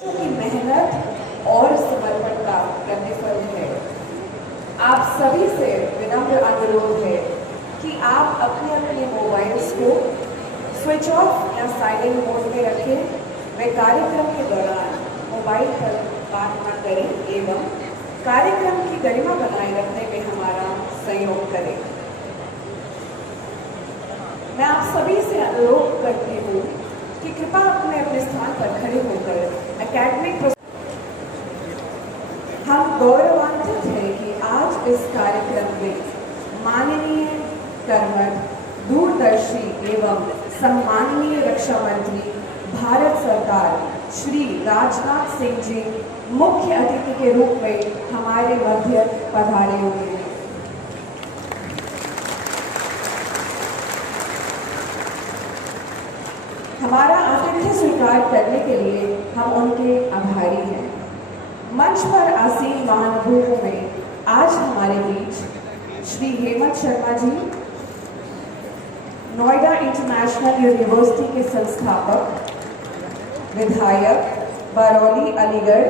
की मेहनत और समर्पण का प्रतिफल है। आप सभी से विनम्र अनुरोध है कि आप अपने अपने मोबाइल्स को स्विच ऑफ या साइलेंट मोड में रखें व कार्यक्रम के दौरान मोबाइल पर बात न करें एवं कार्यक्रम की गरिमा बनाए रखने में हमारा सहयोग करें। मैं आप सभी से अनुरोध करती हूँ कि कृपया अपने अपने स्थान पर खड़े होकर एकेडमिक हम गौरवान्वित हैं कि आज इस कार्यक्रम में माननीय कर्मठ दूरदर्शी एवं सम्माननीय रक्षा मंत्री भारत सरकार श्री राजनाथ सिंह जी मुख्य अतिथि के रूप में हमारे मध्य पधारे हुए हैं। हमारा आतिथ्य स्वीकार करने के लिए हम उनके आभारी हैं। मंच पर आसीन महानुभावों में आज हमारे बीच श्री हेमंत शर्मा जी, नोएडा इंटरनेशनल यूनिवर्सिटी के संस्थापक, विधायक बरौली अलीगढ़,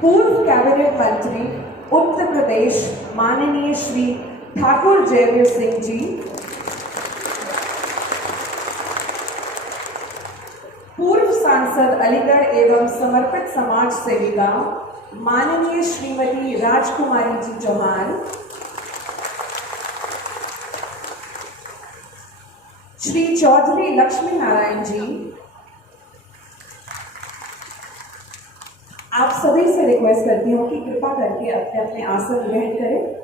पूर्व कैबिनेट मंत्री उत्तर प्रदेश माननीय श्री ठाकुर जयवीर सिंह जी, पूर्व सांसद अलीगढ़ एवं समर्पित समाज सेविका माननीय श्रीमती राजकुमारी जी चौहान, श्री चौधरी लक्ष्मी नारायण जी, आप सभी से रिक्वेस्ट करती हूँ कि कृपा करके अपने अपने आसन ग्रहण करें।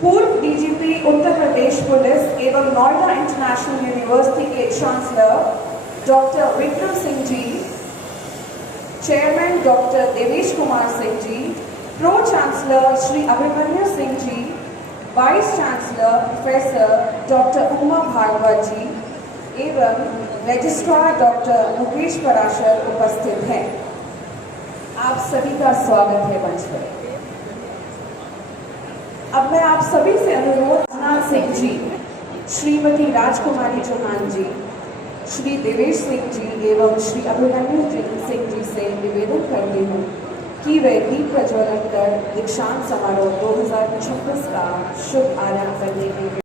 पूर्व डीजीपी उत्तर प्रदेश पुलिस एवं नोएडा इंटरनेशनल यूनिवर्सिटी के chancellor doctor Vikram Singh ji, chairman doctor Devesh Kumar Singh ji, pro chancellor Shri Abhimanyu Singh ji, vice chancellor professor doctor Uma Bhagwat ji एवं रजिस्ट्रार डॉक्टर मुकेश पराशर उपस्थित हैं। आप सभी का स्वागत है मंच पर। अब मैं आप सभी से अनुरोध राजनाथ सिंह जी, श्रीमती राजकुमारी चौहान जी, श्री देवेश सिंह जी एवं श्री अभिमन्यु सिंह जी से निवेदन करती हूँ कि वे दीप प्रज्वलन कर दीक्षांत समारोह 2026 का शुभ आरंभ करने के लिए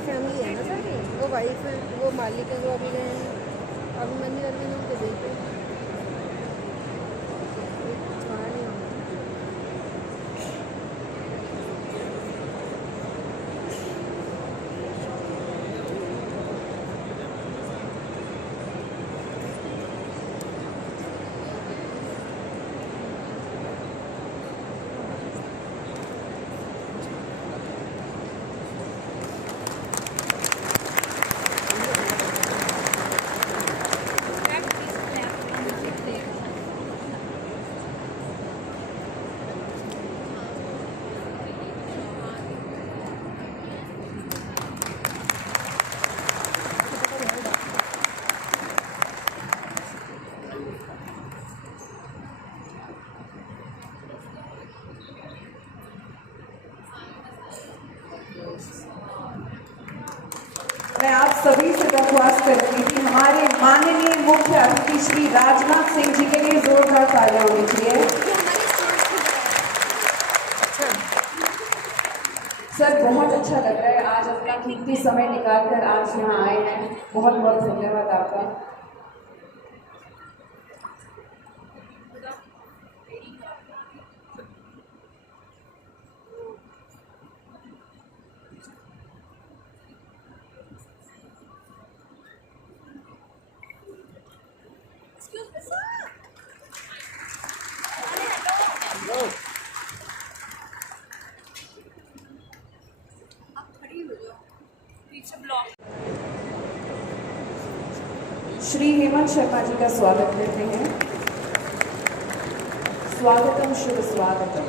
फैमिली है ना सारी, वो वाइफ है, वो मालिक है, वो अभी गए हैं, अभिमन्यु अभिमन्यु के देखे मैं आप सभी से दरख्वास्त करूंगी कि हमारे माननीय मुख्य अतिथि श्री राजनाथ सिंह जी के लिए जोरदार तालियां होनी चाहिए। सर, बहुत अच्छा लग रहा है आज अपना कीमती समय निकालकर आज यहाँ आए हैं। बहुत बहुत धन्यवाद आपका। श्री हेमंत शर्मा जी का स्वागत करते हैं। स्वागतम शुभ स्वागतम।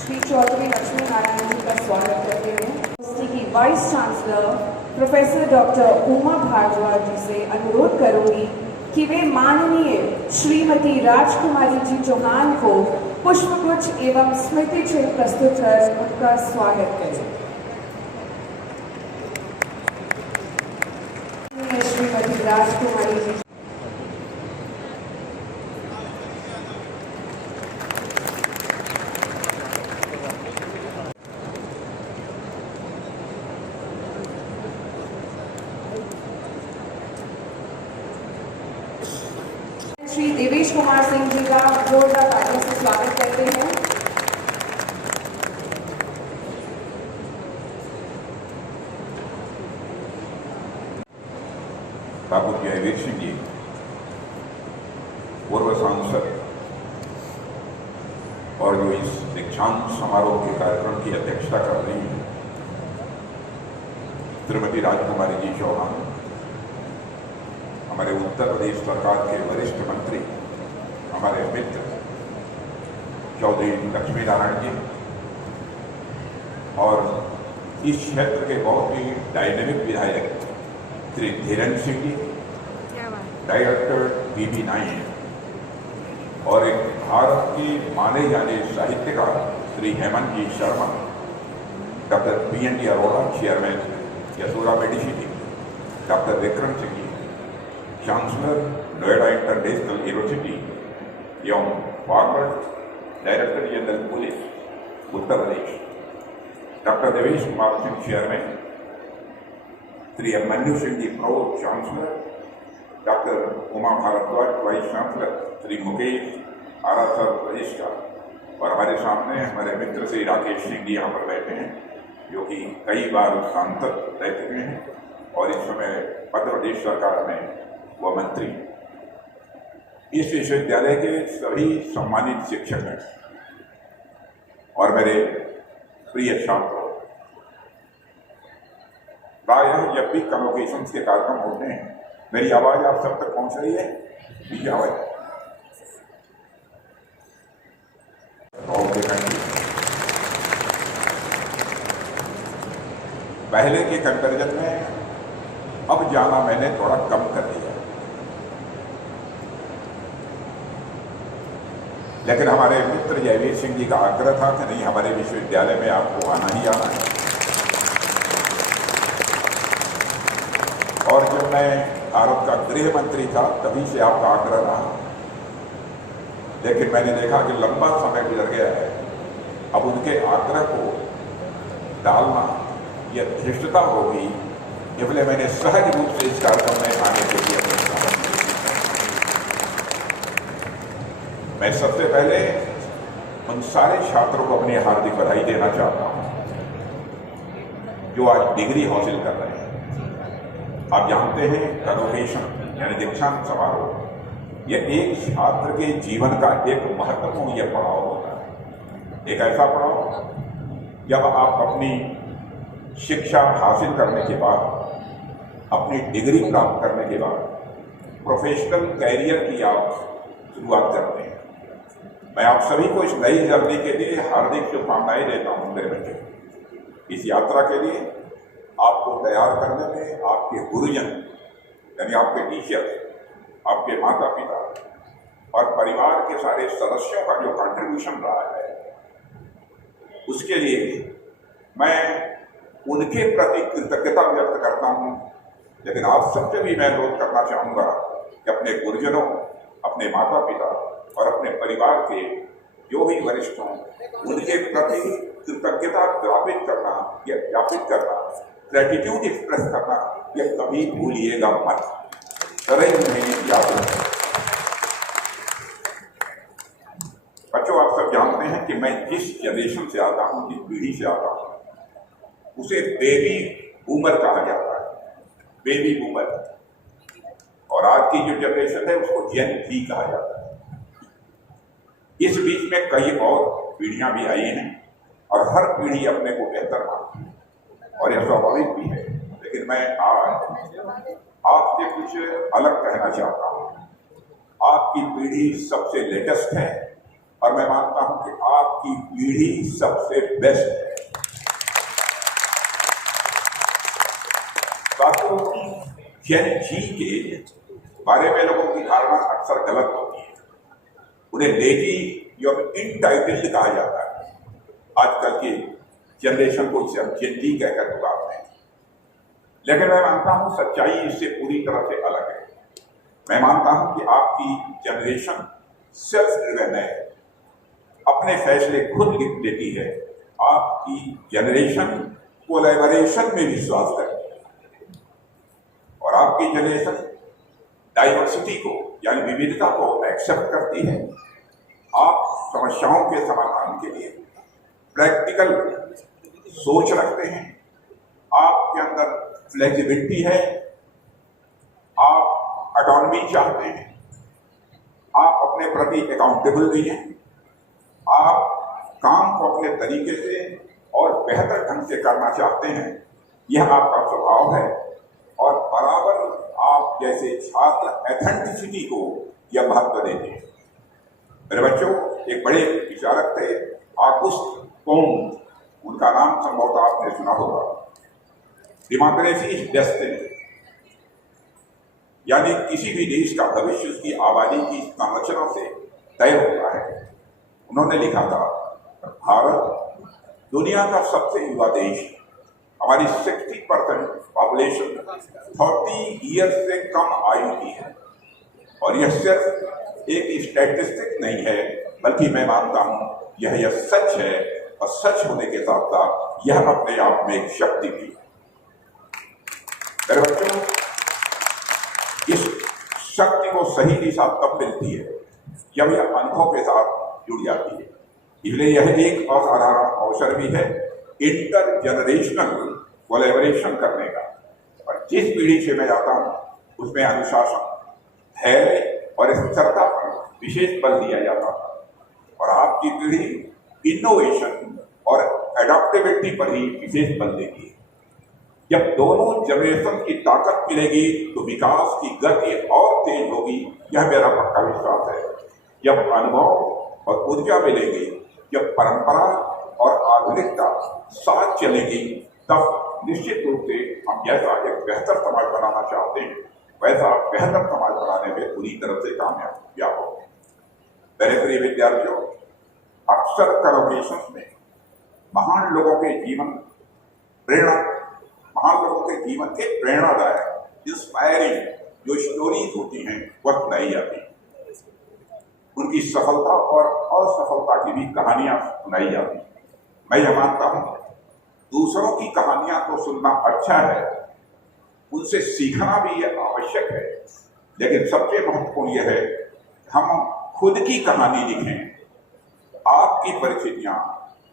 श्री चौधरी लक्ष्मी नारायण जी का स्वागत करते हैं। यूनिवर्सिटी की vice chancellor professor doctor Uma Bhardwaj ji से अनुरोध करूंगी कि वे माननीय श्रीमती राजकुमारी जी चौहान को पुष्पगुच्छ एवं स्मृति चिन्ह प्रस्तुत कर उनका स्वागत करें। श्रीमती राजकुमारी जी श्री देवेश कुमार सिंह जी का जोरदार तालियों से स्वागत करते हैं। बाबू जयवीर सिंह जी पूर्व सांसद और जो इस दीक्षांत समारोह के कार्यक्रम की अध्यक्षता कर रही हैं श्रीमती राजकुमारी जी चौहान, हमारे उत्तर प्रदेश सरकार के वरिष्ठ मंत्री, हमारे मित्र चौधरी लक्ष्मी नारायण जी और इस क्षेत्र के बहुत ही डायनेमिक विधायक Shri Dhirendra Singh ji, director BB nine और एक भारत के माने जाने साहित्यकार Shri Hemant ji Sharma, doctor PND Arora chairman Yashoda medicity, doctor Vikram Singh ji chancellor Noida international university एवं former director general police Uttar Pradesh, doctor Devesh Kumar Singh chairman, Shri Abhimanyu Singh ji pro chancellor, doctor Uma Bhardwaj vice chancellor, Shri Mukesh Ara sir registrar और हमारे सामने हमारे मित्र श्री राकेश सिंह जी यहाँ पर बैठे हैं, जो कि कई बार सांसद रह चुके हैं और इस समय मध्य प्रदेश सरकार में वह मंत्री। इस विश्वविद्यालय के सभी सम्मानित शिक्षक हैं और मेरे प्रिय छात्रों, प्रायः जब भी कन्वोकेशन के कार्यक्रम होते हैं, मेरी आवाज आप सब तक पहुंच रही है? पीछे आवाज पहले के कंपैरिजन में अब जाना मैंने थोड़ा कम कर दिया, लेकिन हमारे मित्र जयवीर सिंह जी का आग्रह था कि नहीं, हमारे विश्वविद्यालय में आपको आना ही आना है। और जब मैं भारत का गृह मंत्री था तभी से आपका आग्रह रहा, लेकिन मैंने देखा कि लंबा समय गुजर गया है, अब उनके आग्रह को डालना यह धृष्टता होगी, इसलिए मैंने सहज रूप से इस कार्यक्रम में आने के लिए मैं सबसे पहले उन सारे छात्रों को अपनी हार्दिक बधाई देना चाहता हूं जो आज डिग्री हासिल कर रहे हैं। आप जानते हैं कन्वोकेशन यानी दीक्षांत समारोह यह एक छात्र के जीवन का एक महत्वपूर्ण यह पड़ाव होता है। एक ऐसा पड़ाव जब आप अपनी शिक्षा हासिल करने के बाद, अपनी डिग्री प्राप्त करने के बाद प्रोफेशनल कैरियर की आप शुरुआत करते हैं। मैं आप सभी को इस नई जर्नी के लिए हार्दिक शुभकामनाएं देता हूं। मेरे बच्चे, इस यात्रा के लिए आपको तैयार करने में आपके गुरुजन यानी आपके टीचर, आपके माता पिता और परिवार के सारे सदस्यों का जो कंट्रीब्यूशन रहा है, उसके लिए मैं उनके प्रति कृतज्ञता व्यक्त करता हूं। लेकिन आप सबसे भी मैं अनुरोध करना चाहूँगा कि अपने गुरुजनों, अपने माता पिता और अपने परिवार के जो भी वरिष्ठ हों, उनके प्रति कृतज्ञता ज्ञापित करना या ज्ञापित करना, ग्रेटिट्यूड एक्सप्रेस करना, यह कभी भूलिएगा मत। सदैव उन्हें याद रखें। बच्चों, आप सब जानते हैं कि मैं जिस जनरेशन से आता हूँ, जिस पीढ़ी से आता हूँ, उसे बेबी बूमर कहा जाता है, बेबी बूमर। और आज की जो जनरेशन है उसको जेन जी कहा जाता है। इस बीच में कई और पीढ़ियां भी आई हैं और हर पीढ़ी अपने को बेहतर मानती है और यह स्वाभाविक भी है। लेकिन मैं आज आपसे कुछ अलग कहना चाहता हूं। आपकी पीढ़ी सबसे लेटेस्ट है और मैं मानता हूं कि आपकी पीढ़ी सबसे बेस्ट है। साथियों, जेन जी के बारे में लोगों की धारणा अक्सर गलत होती है। उन्हें लेजी या इनटाइटल्ड कहा जाता है। आजकल की जनरेशन को जेन जी कहकर पुकारते हैं, लेकिन मैं मानता हूं सच्चाई इससे पूरी तरह से अलग है। मैं मानता हूं कि आपकी जनरेशन सेल्फ ड्रिवन है, अपने फैसले खुद लेती है। आपकी जनरेशन कोलैबोरेशन में विश्वास करती है और आपकी जनरेशन डाइवर्सिटी को यानी विविधता को एक्सेप्ट करती है। आप समस्याओं के समाधान के लिए प्रैक्टिकल सोच रखते हैं, आपके अंदर फ्लेक्सिबिलिटी है, आप ऑटोनॉमी चाहते हैं, आप अपने प्रति अकाउंटेबल भी हैं, आप काम को अपने तरीके से और बेहतर ढंग से करना चाहते हैं। यह आपका स्वभाव है और बराबर आप जैसे छात्र एथेंटिसिटी को यह महत्व देते हैं। मेरे बच्चों, एक बड़े विचारक थे ऑगस्ट कॉम्ट, उनका नाम संभवतः आपने सुना होगा। डेमोक्रेसी इज डेस्टिनी, यानी किसी भी देश का भविष्य उसकी आबादी की संरचना से तय होता है। उन्होंने लिखा था, भारत दुनिया का सबसे युवा देश, हमारी 60% पॉपुलेशन 30 ईयर्स से कम आयु की है। और यह सिर्फ एक स्टैटिस्टिक नहीं है, बल्कि मैं मानता हूं यह सच है और सच होने के साथ साथ यह अपने आप में एक शक्ति भी है। मेरे बच्चों, इस शक्ति को सही दिशा तब मिलती है जब यह अनुभव के साथ जुड़ जाती है। इसलिए यह एक असाधारण अवसर भी है इंटर जनरेशनल कोलैबोरेशन करने का। और जिस पीढ़ी से मैं आता हूं उसमें अनुशासन, धैर्य और स्थिरता पर विशेष बल दिया जाता था और आपकी पीढ़ी इनोवेशन और एडॉप्टेबिलिटी पर ही विशेष बल देगी। जब दोनों जनरेशन की ताकत मिलेगी तो विकास की गति और तेज होगी, यह मेरा पक्का विश्वास है। जब अनुभव और ऊर्जा मिलेगी, जब परंपरा और आधुनिकता साथ चलेगी, तब निश्चित रूप से हम जैसा एक बेहतर समाज बनाना चाहते हैं वैसा बेहतर समाज बनाने में पूरी तरह से कामयाब होंगे। मेरे प्रिय विद्यार्थियों, अक्सर कन्वोकेशंस में महान लोगों के जीवन के प्रेरणादायक इंस्पायरिंग जो स्टोरीज होती हैं वह सुनाई जाती है। उनकी सफलता और असफलता की भी कहानियां सुनाई जाती हैं। मैं यह मानता हूं दूसरों की कहानियां तो सुनना अच्छा है, उनसे सीखना भी यह आवश्यक है, लेकिन सबसे महत्वपूर्ण यह है हम खुद की कहानी लिखें। आपकी परिस्थितियां,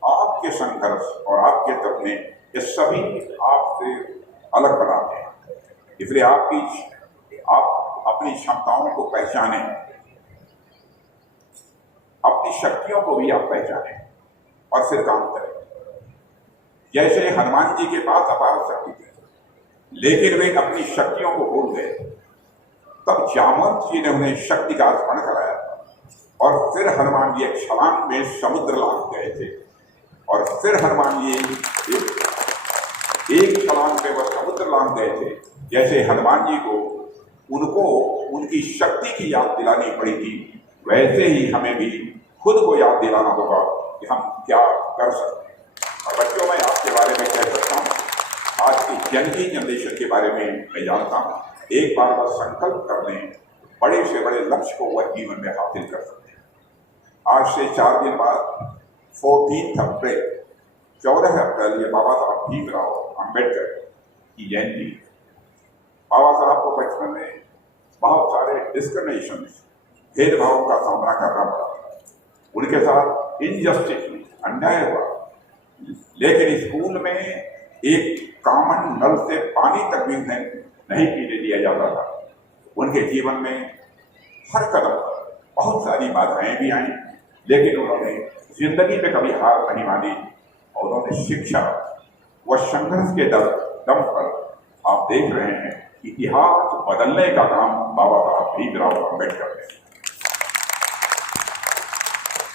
आपके संघर्ष और आपके सपने, ये सभी आपसे अलग बनाते हैं। इसलिए आप अपनी क्षमताओं को पहचानें, अपनी शक्तियों को भी आप पहचानें और फिर काम करें। जैसे हनुमान जी के पास अपार शक्ति थी, लेकिन वे अपनी शक्तियों को भूल गए। तब जामवंत जी ने उन्हें शक्ति का स्मरण कराया और फिर हनुमान जी एक छलांग में समुद्र लांघ गए थे और फिर हनुमान जी एक छलांग में वह समुद्र लांघ गए थे। जैसे हनुमान जी को उनको उनकी शक्ति की याद दिलानी पड़ी थी, वैसे ही हमें भी खुद को याद दिलाना होगा कि हम क्या कर सकते हैं। और बच्चों, मैं आपके बारे में कह सकता हूँ, आज की जनकी जनरेशन के बारे में मैं जानता हूँ, एक बार बस संकल्प कर लें, बड़े से बड़े लक्ष्य को वह जीवन में हासिल कर सकते हैं। आज से 4 दिन बाद 14 अप्रैल 14 अप्रैल ये बाबा साहब भीमराव अम्बेडकर की जयंती। बाबा साहब को बचपन में बहुत सारे डिस्क्रिमिनेशन, भेदभाव का सामना करना पड़ा, उनके साथ इनजस्टिस, अन्याय हुआ, लेकिन स्कूल में एक कॉमन नल से पानी तक भी उन्हें नहीं पीने दिया जाता था। उनके जीवन में हर कदम पर बहुत सारी बाधाएं भी आई, लेकिन उन्होंने जिंदगी में कभी हार नहीं मानी और उन्होंने शिक्षा व संघर्ष के दम पर आप देख रहे हैं कि इतिहास बदलने का काम बाबा साहब भीमराव अम्बेडकर ने।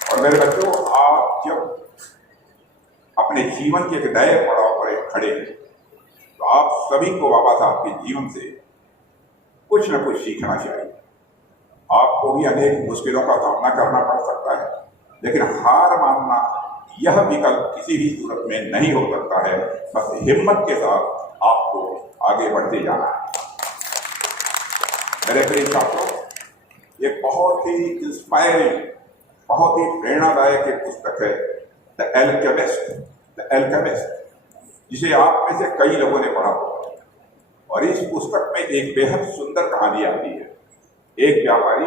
और मेरे बच्चों, आप जब अपने जीवन के एक नए पड़ाव पर खड़े हैं तो आप सभी को बाबा साहब के जीवन से कुछ न कुछ सीखना चाहिए। आपको भी अनेक मुश्किलों का सामना करना पड़ सकता है, लेकिन हार मानना यह विकल्प किसी भी सूरत में नहीं हो सकता है। बस हिम्मत के साथ आपको आगे बढ़ते जाना है। मेरे प्रिय छात्रों, एक बहुत ही इंस्पायरिंग, बहुत ही प्रेरणादायक एक पुस्तक है द एल्केमिस्ट, जिसे आप में से कई लोगों ने पढ़ा होगा। और इस पुस्तक में एक बेहद सुंदर कहानी आती है। एक व्यापारी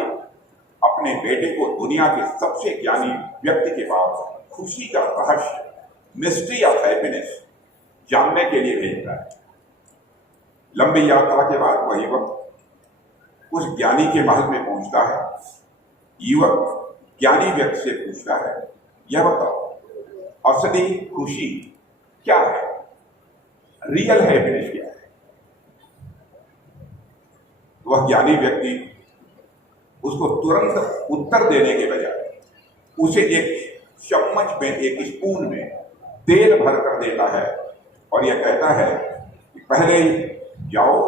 अपने बेटे को दुनिया के सबसे ज्ञानी व्यक्ति के पास खुशी का रहस्य, मिस्ट्री ऑफ हैप्पीनेस, जानने के लिए भेजता है। लंबी यात्रा के बाद वह युवक उस ज्ञानी के महल में पहुंचता है। युवक ज्ञानी व्यक्ति से पूछता है, यह बताओ असली खुशी क्या है, रियल हैप्पीनेस क्या है? वह ज्ञानी व्यक्ति उसको तुरंत उत्तर देने के बजाय उसे एक चम्मच में, एक स्पून में तेल भर कर देता है और यह कहता है कि पहले जाओ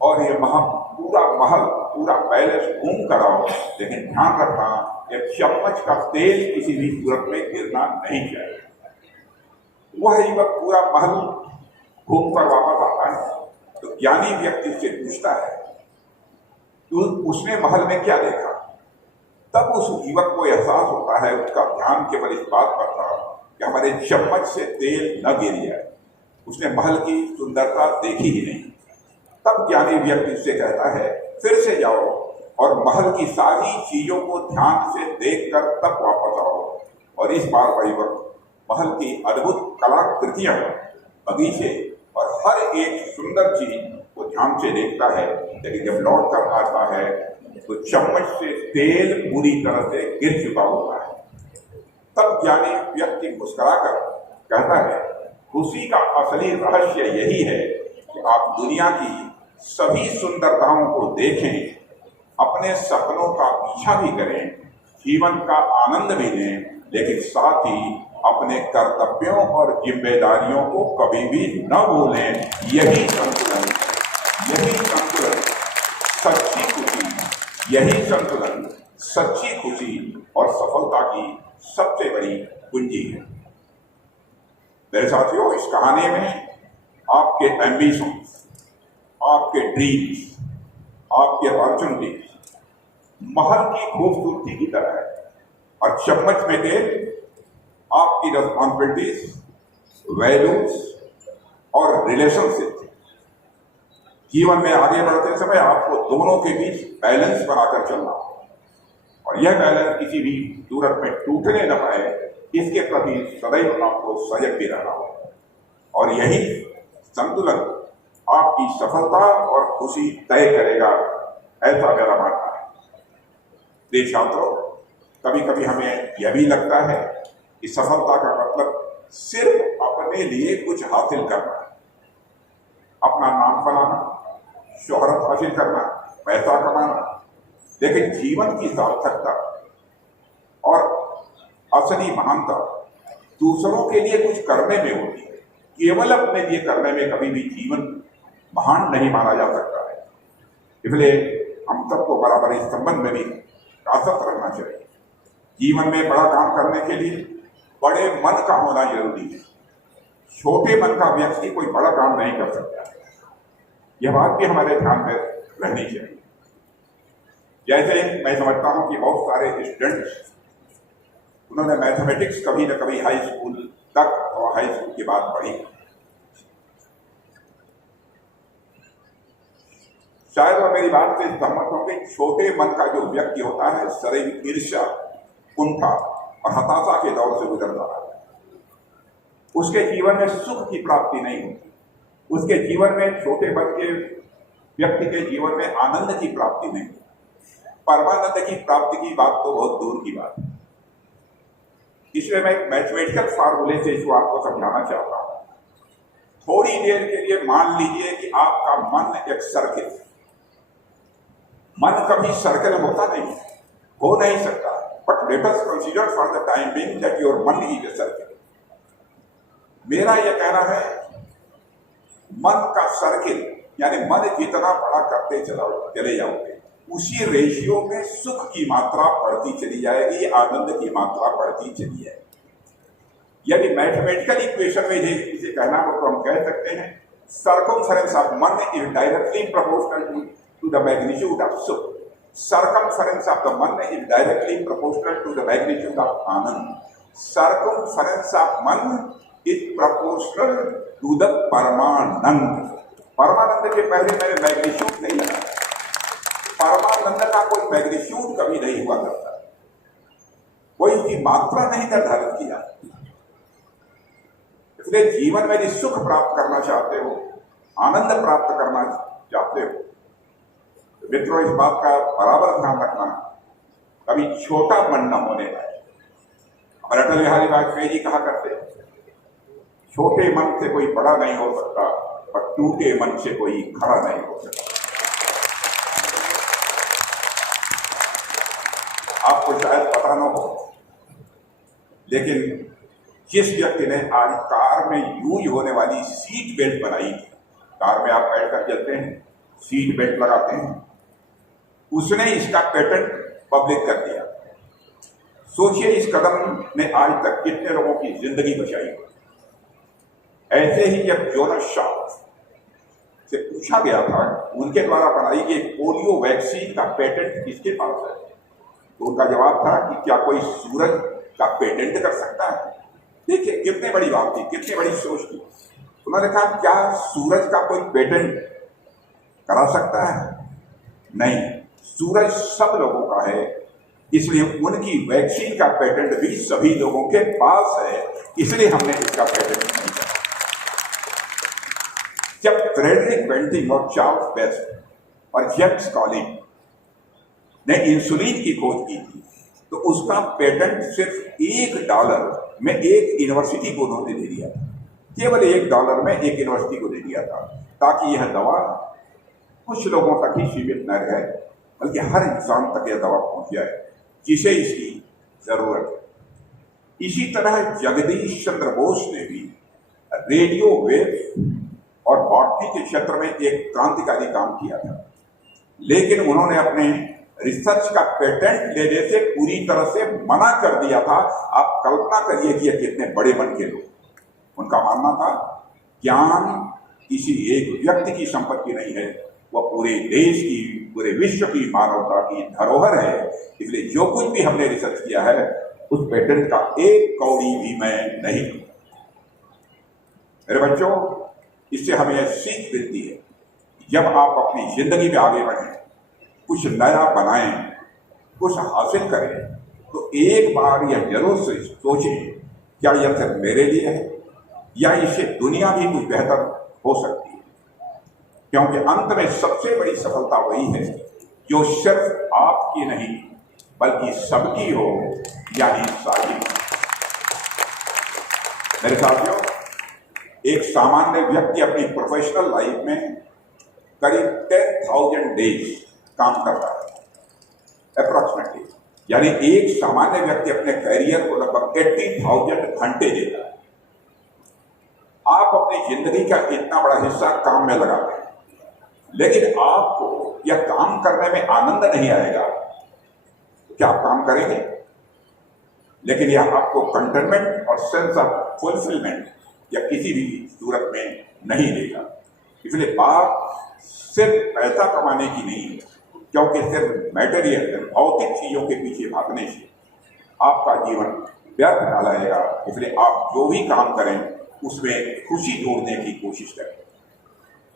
और ये पूरा महल, पूरा पैलेस घूम कर आओ, लेकिन ध्यान रखना एक चम्मच का तेल किसी भी सूरत में गिरना नहीं चाहिए। वह युवक पूरा महल घूम कर वापस आता है तो ज्ञानी व्यक्ति से पूछता है, तो उसने महल में क्या देखा? तब उस युवक को एहसास होता है, उसका ध्यान केवल इस बात पर था कि हमारे चम्मच से तेल न गिर जाए। उसने महल की सुंदरता देखी ही नहीं। तब ज्ञानी व्यक्ति उससे कहता है, फिर से जाओ और महल की सारी चीजों को ध्यान से देखकर तब वापस आओ। और इस बार वह युवक महल की अद्भुत कलाकृतियां, बगीचे और हर एक सुंदर चीज को ध्यान से देखता है, लेकिन जब लौट कर आता है तो चम्मच से तेल पूरी तरह से गिर चुका होता है। तब ज्ञानी व्यक्ति मुस्कुराकर कहता है, खुशी का असली रहस्य यही है कि आप दुनिया की सभी सुंदरताओं को देखें, अपने सपनों का पीछा भी करें, जीवन का आनंद भी लें, लेकिन साथ ही अपने कर्तव्यों और जिम्मेदारियों को कभी भी न भूलें। यही संतुलन, सच्ची खुशी, यही संतुलन सच्ची खुशी और सफलता की सबसे बड़ी कुंजी है। मेरे साथियों, इस कहानी में आपके एम्बिशंस, आपके ड्रीम्स, आपके अपॉर्चुनिटीज महल की खूबसूरती की तरह है और चम्मच में तेल आपकी रिस्पॉन्सिबिलिटीज, वैल्यूज और रिलेशनशिप। जीवन में आगे बढ़ते समय आपको दोनों के बीच बैलेंस बनाकर चलना और यह बैलेंस किसी भी सूरत में टूटने न पाए, इसके प्रति सदैव आपको सजग भी रहना हो। और यही संतुलन आपकी सफलता और खुशी तय करेगा, ऐसा मेरा मानना है। प्रिय छात्रों, कभी कभी हमें यह भी लगता है कि सफलता का मतलब सिर्फ अपने लिए कुछ हासिल करना है, अपना नाम बनाना, शोहरत हासिल करना, पैसा कमाना। लेकिन जीवन की सार्थकता और असली महानता दूसरों के लिए कुछ करने में होती है। केवल अपने लिए करने में कभी भी जीवन महान नहीं माना जा सकता है। इसलिए हम सबको बराबर इस संबंध में भी आसक्त रहना चाहिए। जीवन में बड़ा काम करने के लिए बड़े मन का होना जरूरी है। छोटे मन का व्यक्ति कोई बड़ा काम नहीं कर सकता। यह बात भी हमारे ध्यान में रहनी चाहिए। जैसे मैं समझता हूं कि बहुत सारे स्टूडेंट्स, उन्होंने मैथमेटिक्स कभी न कभी हाई स्कूल तक और हाई स्कूल के बाद पढ़ी। शायद वह मेरी बात से सहमत होंगे। छोटे मन का जो व्यक्ति होता है, सदैव ईर्ष्या, कुंठा और हताशा के दौर से गुजरता है। उसके जीवन में सुख की प्राप्ति नहीं होती, उसके जीवन में छोटे बच्चे व्यक्ति के जीवन में आनंद की प्राप्ति नहीं होती, परमानंद की प्राप्ति की बात तो बहुत दूर की बात है। इसलिए मैं एक मैथमेटिकल फार्मूले से इसको आपको समझाना चाहता हूं। थोड़ी देर के लिए मान लीजिए कि आपका मन एक सर्कल है। मन कभी सर्कल होता नहीं, हो नहीं सकता, but let us consider for the time being that your मन इज ए सर्कल। मेरा यह कहना है, मन का सर्किल यानी मन जितना बड़ा करते चले जाओगे, उसी रेशियो में सुख की मात्रा बढ़ती चली जाएगी, आनंद की मात्रा बढ़ती चली जाएगी। यदि मैथमेटिकल इक्वेशन में इसे कहना हो तो हम कह सकते हैं circumference of mann is directly proportional to the magnitude of sukh, circumference of the mann is directly proportional to the magnitude of anand, circumference of mann is proportional to the paramanand. परमानंद के पहले मैंने मैग्नीट्यूड नहीं लगाया, परमानंद का कोई मैग्नीट्यूड कभी नहीं हुआ करता, कोई की मात्रा नहीं निर्धारित किया। इसलिए जीवन में यदि सुख प्राप्त करना चाहते हो, आनंद प्राप्त करना चाहते हो, तो मित्रों इस बात का बराबर ध्यान रखना, कभी छोटा मन न होने पाए। और अटल बिहारी वाजपेयी जी कहा करते, छोटे मन से कोई बड़ा नहीं हो सकता, पर टूटे मन से कोई खड़ा नहीं हो सकता। आपको शायद पता न हो, लेकिन जिस व्यक्ति ने आज कार में यूज होने वाली सीट बेल्ट बनाई थी, कार में आप बैठकर चलते हैं, सीट बेल्ट लगाते हैं, उसने इसका पेटेंट पब्लिक कर दिया। सोचिए इस कदम ने आज तक कितने लोगों की जिंदगी बचाई। ऐसे ही जब जोनास शाह से पूछा गया था, उनके द्वारा बनाई गई पोलियो वैक्सीन का पेटेंट किसके पास है, तो उनका जवाब था कि क्या कोई सूरज का पेटेंट कर सकता है। देखिए कितनी बड़ी बात थी, कितनी बड़ी सोच थी। उन्होंने कहा क्या सूरज का कोई पेटेंट करा सकता है? नहीं, सूरज सब लोगों का है, इसलिए उनकी वैक्सीन का पेटेंट भी सभी लोगों के पास है, इसलिए हमने इसका पेटेंट नहीं करा। जब फ्रेडरिक बेंटिंग और चार्ल्स बेस्ट और जेम्स कॉलिन ने इंसुलिन की खोज की थी, तो उसका पेटेंट सिर्फ $1 में एक यूनिवर्सिटी को उन्होंने दे दिया था, केवल $1 में एक यूनिवर्सिटी को दे दिया था, ताकि यह दवा कुछ लोगों तक ही सीमित न रहे, बल्कि हर इंसान तक यह दवा पहुंच जाए जिसे इसकी जरूरत है। इसी तरह जगदीश चंद्र बोस ने भी रेडियो वेव और बॉटनी के क्षेत्र में एक क्रांतिकारी काम किया था, लेकिन उन्होंने अपने रिसर्च का पेटेंट लेने से पूरी तरह से मना कर दिया था। आप कल्पना करिए कि यह कितने बड़े मन के लोग। उनका मानना था ज्ञान किसी एक व्यक्ति की संपत्ति नहीं है, वह पूरे देश की, पूरे विश्व की मानवता की धरोहर है। इसलिए जो कुछ भी हमने रिसर्च किया है, उस पेटेंट का एक कौड़ी भी मैं नहीं लूंगा। मेरे बच्चों, इससे हमें यह सीख मिलती है, जब आप अपनी जिंदगी में आगे बढ़ें, कुछ नया बनाएं, कुछ हासिल करें, तो एक बार यह जरूर से सोचें क्या यह सिर्फ मेरे लिए है या इससे दुनिया भी कुछ बेहतर हो सकती है। क्योंकि अंत में सबसे बड़ी सफलता वही है जो सिर्फ आपकी नहीं बल्कि सबकी हो, यानी साझी। मेरे साथियों, एक सामान्य व्यक्ति अपनी प्रोफेशनल लाइफ में करीब 10,000 डेज काम करता है अप्रोक्सीमेटली, यानी एक सामान्य व्यक्ति अपने कैरियर को लगभग 80,000 घंटे देता है। आप अपनी जिंदगी का इतना बड़ा हिस्सा काम में लगाते हैं, लेकिन आपको यह काम करने में आनंद नहीं आएगा, क्या आप काम करेंगे? लेकिन यह आपको कंटेनमेंट और सेंस ऑफ फुलफिलमेंट या किसी भी सूरत में नहीं देगा। इसलिए बात सिर्फ पैसा कमाने की नहीं है, क्योंकि सिर्फ मैटेरियल भौतिक चीजों के पीछे भागने से आपका जीवन व्यर्थ डालेगा। इसलिए आप जो भी काम करें उसमें खुशी ढूंढने की कोशिश करें।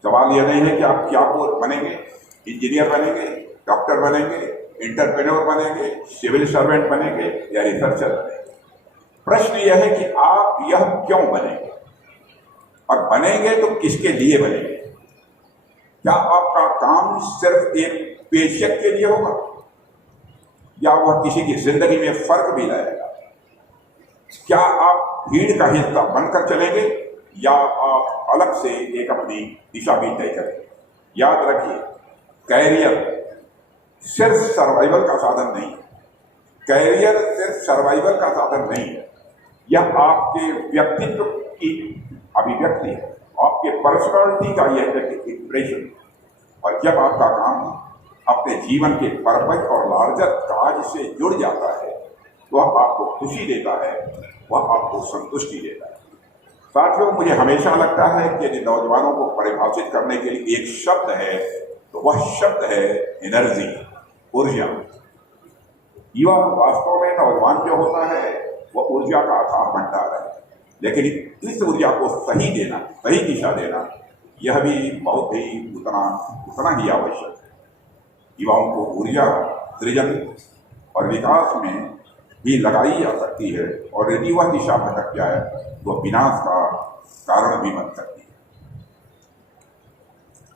सवाल यह नहीं है कि आप क्या बनेंगे, इंजीनियर बनेंगे, डॉक्टर बनेंगे, एंटरप्रेन्योर बनेंगे, सिविल सर्वेंट बनेंगे या रिसर्चर बनेंगे। प्रश्न यह है कि आप यह क्यों बनेंगे, और बनेंगे तो किसके लिए बनेंगे? क्या आपका काम सिर्फ एक पेशेक के लिए होगा, या वह किसी की जिंदगी में फर्क भी लाएगा? क्या आप भीड़ का हिस्सा बनकर चलेंगे, या आप अलग से एक अपनी दिशा भी तय करेंगे? याद रखिए, कैरियर सिर्फ सर्वाइवल का साधन नहीं है। कैरियर सिर्फ सर्वाइवल का साधन नहीं है, यह आपके व्यक्तित्व की अभिव्यक्ति है, आपके पर्सनालिटी का यह एक्सप्रेशन। और जब आपका काम अपने जीवन के पर्पज और लार्जर काज से जुड़ जाता है, वह आपको खुशी देता है, वह आपको संतुष्टि देता है। साथियों, मुझे हमेशा लगता है कि यदि नौजवानों को परिभाषित करने के लिए एक शब्द है तो वह शब्द है एनर्जी, ऊर्जा। युवा वास्तव में नौजवान जो होता है वह ऊर्जा का अथाह भंडार है, लेकिन इस ऊर्जा को सही देना, सही दिशा देना, यह भी बहुत ही उतना ही आवश्यक है। युवाओं को ऊर्जा सृजन और विकास में भी लगाई जा सकती है, और यदि वह दिशा भटक जाए तो विनाश का कारण भी बन सकती है।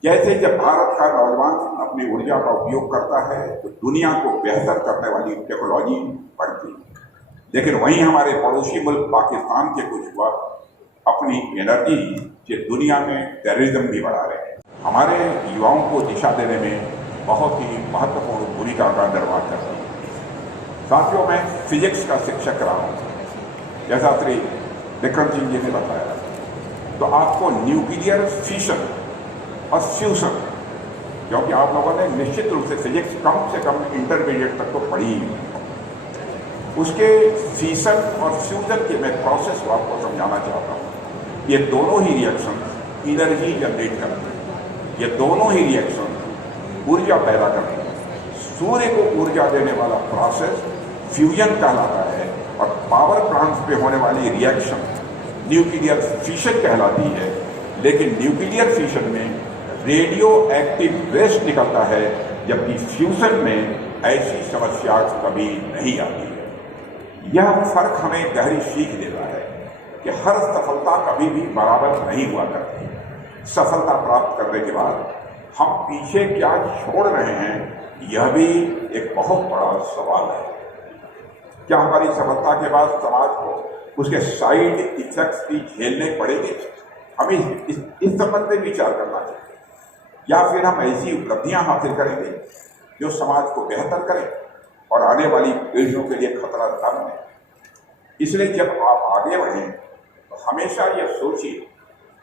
जैसे जब भारत का नौजवान अपनी ऊर्जा का उपयोग करता है तो दुनिया को बेहतर करने वाली टेक्नोलॉजी बढ़ती है, लेकिन वहीं हमारे पड़ोसी मुल्क पाकिस्तान के कुछ युवा अपनी एनर्जी से दुनिया में टेररिज्म भी बढ़ा रहे हैं। हमारे युवाओं को दिशा देने में बहुत ही महत्वपूर्ण भूमिका का निर्वाह करती है। साथियों, मैं फिजिक्स का शिक्षक रहा हूँ, जैसा श्री विक्रम सिंह जी ने बताया। तो आपको न्यूक्लियर फिशन और फ्यूशन, क्योंकि आप लोगों ने निश्चित रूप से फिजिक्स कम से कम इंटरमीडिएट तक तो पढ़ी ही, उसके फिशन और फ्यूजन के मैं प्रोसेस को आपको समझाना चाहता हूँ। ये दोनों ही रिएक्शन एनर्जी जनरेट करते हैं, ये दोनों ही रिएक्शन ऊर्जा पैदा करते हैं। सूर्य को ऊर्जा देने वाला प्रोसेस फ्यूजन कहलाता है, और पावर प्लांट्स पे होने वाली रिएक्शन न्यूक्लियर फिशन कहलाती है। लेकिन न्यूक्लियर फिशन में रेडियो एक्टिव वेस्ट निकलता है, जबकि फ्यूजन में ऐसी समस्या कभी नहीं आती है। यह फर्क हमें गहरी सीख देता है कि हर सफलता कभी भी बराबर नहीं हुआ करती। सफलता प्राप्त करने के बाद हम पीछे क्या छोड़ रहे हैं, यह भी एक बहुत बड़ा सवाल है। क्या हमारी सफलता के बाद समाज को उसके साइड इफेक्ट्स भी झेलने पड़ेंगे? हमें इस संबंध में विचार करना चाहिए, या फिर हम ऐसी उपलब्धियां हासिल करेंगे जो समाज को बेहतर करें और आने वाली पीढ़ियों के लिए खतरा कम है। इसलिए जब आप आगे बढ़ें तो हमेशा यह सोचिए,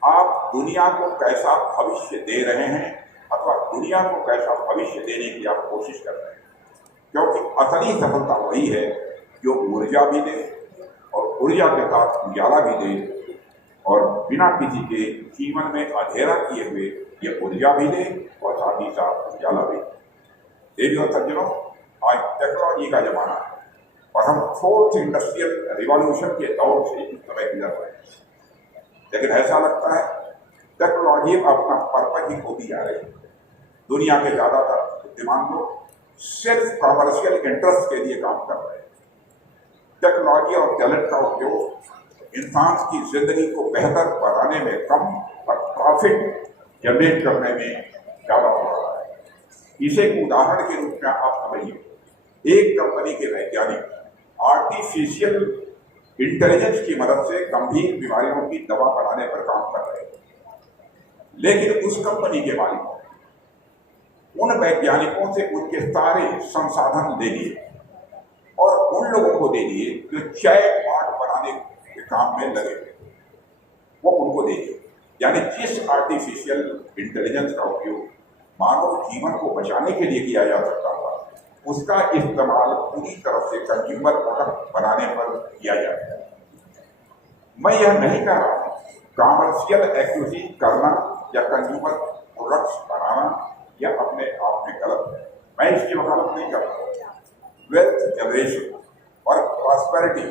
आप दुनिया को कैसा भविष्य दे रहे हैं, अथवा दुनिया को कैसा भविष्य देने की आप कोशिश कर रहे हैं। क्योंकि असली सफलता वही है जो ऊर्जा भी दे, और ऊर्जा के साथ उजाला भी दे, और बिना किसी के जीवन में अंधेरा किए हुए ये ऊर्जा भी दे और साथ ही साथ उजाला भी दे। देवी और सज्जनों, आज टेक्नोलॉजी का जमाना है, और हम फोर्थ इंडस्ट्रियल रिवॉल्यूशन के दौर से इस समय गुजर रहे हैं। लेकिन ऐसा लगता है टेक्नोलॉजी अपना पर्पज ही खोती जा रही है। दुनिया के ज्यादातर बुद्धिमान लोग सिर्फ कॉमर्शियल इंटरेस्ट के लिए काम कर रहे हैं। टेक्नोलॉजी और टैलेंट का उपयोग इंसान की जिंदगी को बेहतर बनाने में कम और प्रॉफिट जनरेट करने में ज्यादा हो रहा है। इसे एक उदाहरण के रूप में आप समझिए, एक कंपनी के वैज्ञानिक आर्टिफिशियल इंटेलिजेंस की मदद से गंभीर बीमारियों की दवा बनाने पर काम कर रहे हैं। लेकिन उस कंपनी के मालिकों उन वैज्ञानिकों से उनके सारे संसाधन ले लिए और उन लोगों को दे दिए जो चैटबॉट बनाने के काम में लगे थे, वो उनको दे दिए। यानी जिस आर्टिफिशियल इंटेलिजेंस का उपयोग मानव जीवन को बचाने के लिए किया जा सकता था, उसका इस्तेमाल पूरी तरह से कंज्यूमर प्रोडक्ट बनाने पर किया जाता है। मैं यह नहीं कह रहा हूं कॉमर्शियल एक्टिविटी करना या कंज्यूमर प्रोडक्ट्स बनाना यह अपने आप में गलत है, मैं इसकी वकालत नहीं कर रहा। वेल्थ जनरेशन और प्रॉस्पेरिटी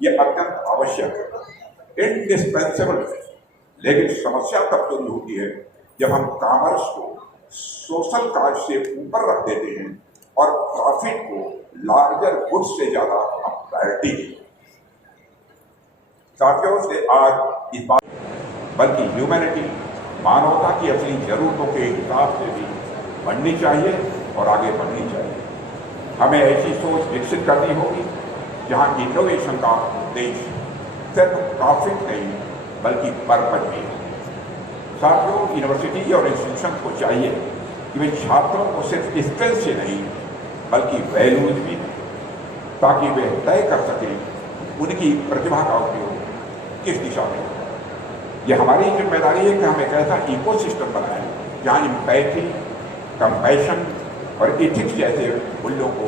ये अत्यंत आवश्यक है, इंडिस्पेंसेबल है। लेकिन समस्या तब तो होती है जब हम कॉमर्स को सोशल काज से ऊपर रख देते हैं और प्रॉफिट को लार्जर गुड्स से ज्यादा हम प्रायोरिटी देते हैं। साथियों से आज इस बात बल्कि ह्यूमैनिटी मानवता की असली जरूरतों के हिसाब से भी बढ़नी चाहिए और आगे बढ़नी चाहिए। हमें ऐसी सोच विकसित करनी होगी जहां इनोवेशन का उद्देश्य सिर्फ प्रॉफिट नहीं बल्कि पर्पज भी है। साथियों, यूनिवर्सिटी और इंस्टीट्यूशन को चाहिए कि वे छात्रों को सिर्फ स्किल से नहीं बल्कि वैल्यूज भी दें, ताकि वे तय कर सकें उनकी प्रतिभा का उपयोग किस दिशा में हो। यह हमारी जिम्मेदारी है कि हम एक ऐसा इकोसिस्टम बनाएं जहां एम्पैथी, कंपैशन और एथिक्स जैसे मूल्यों को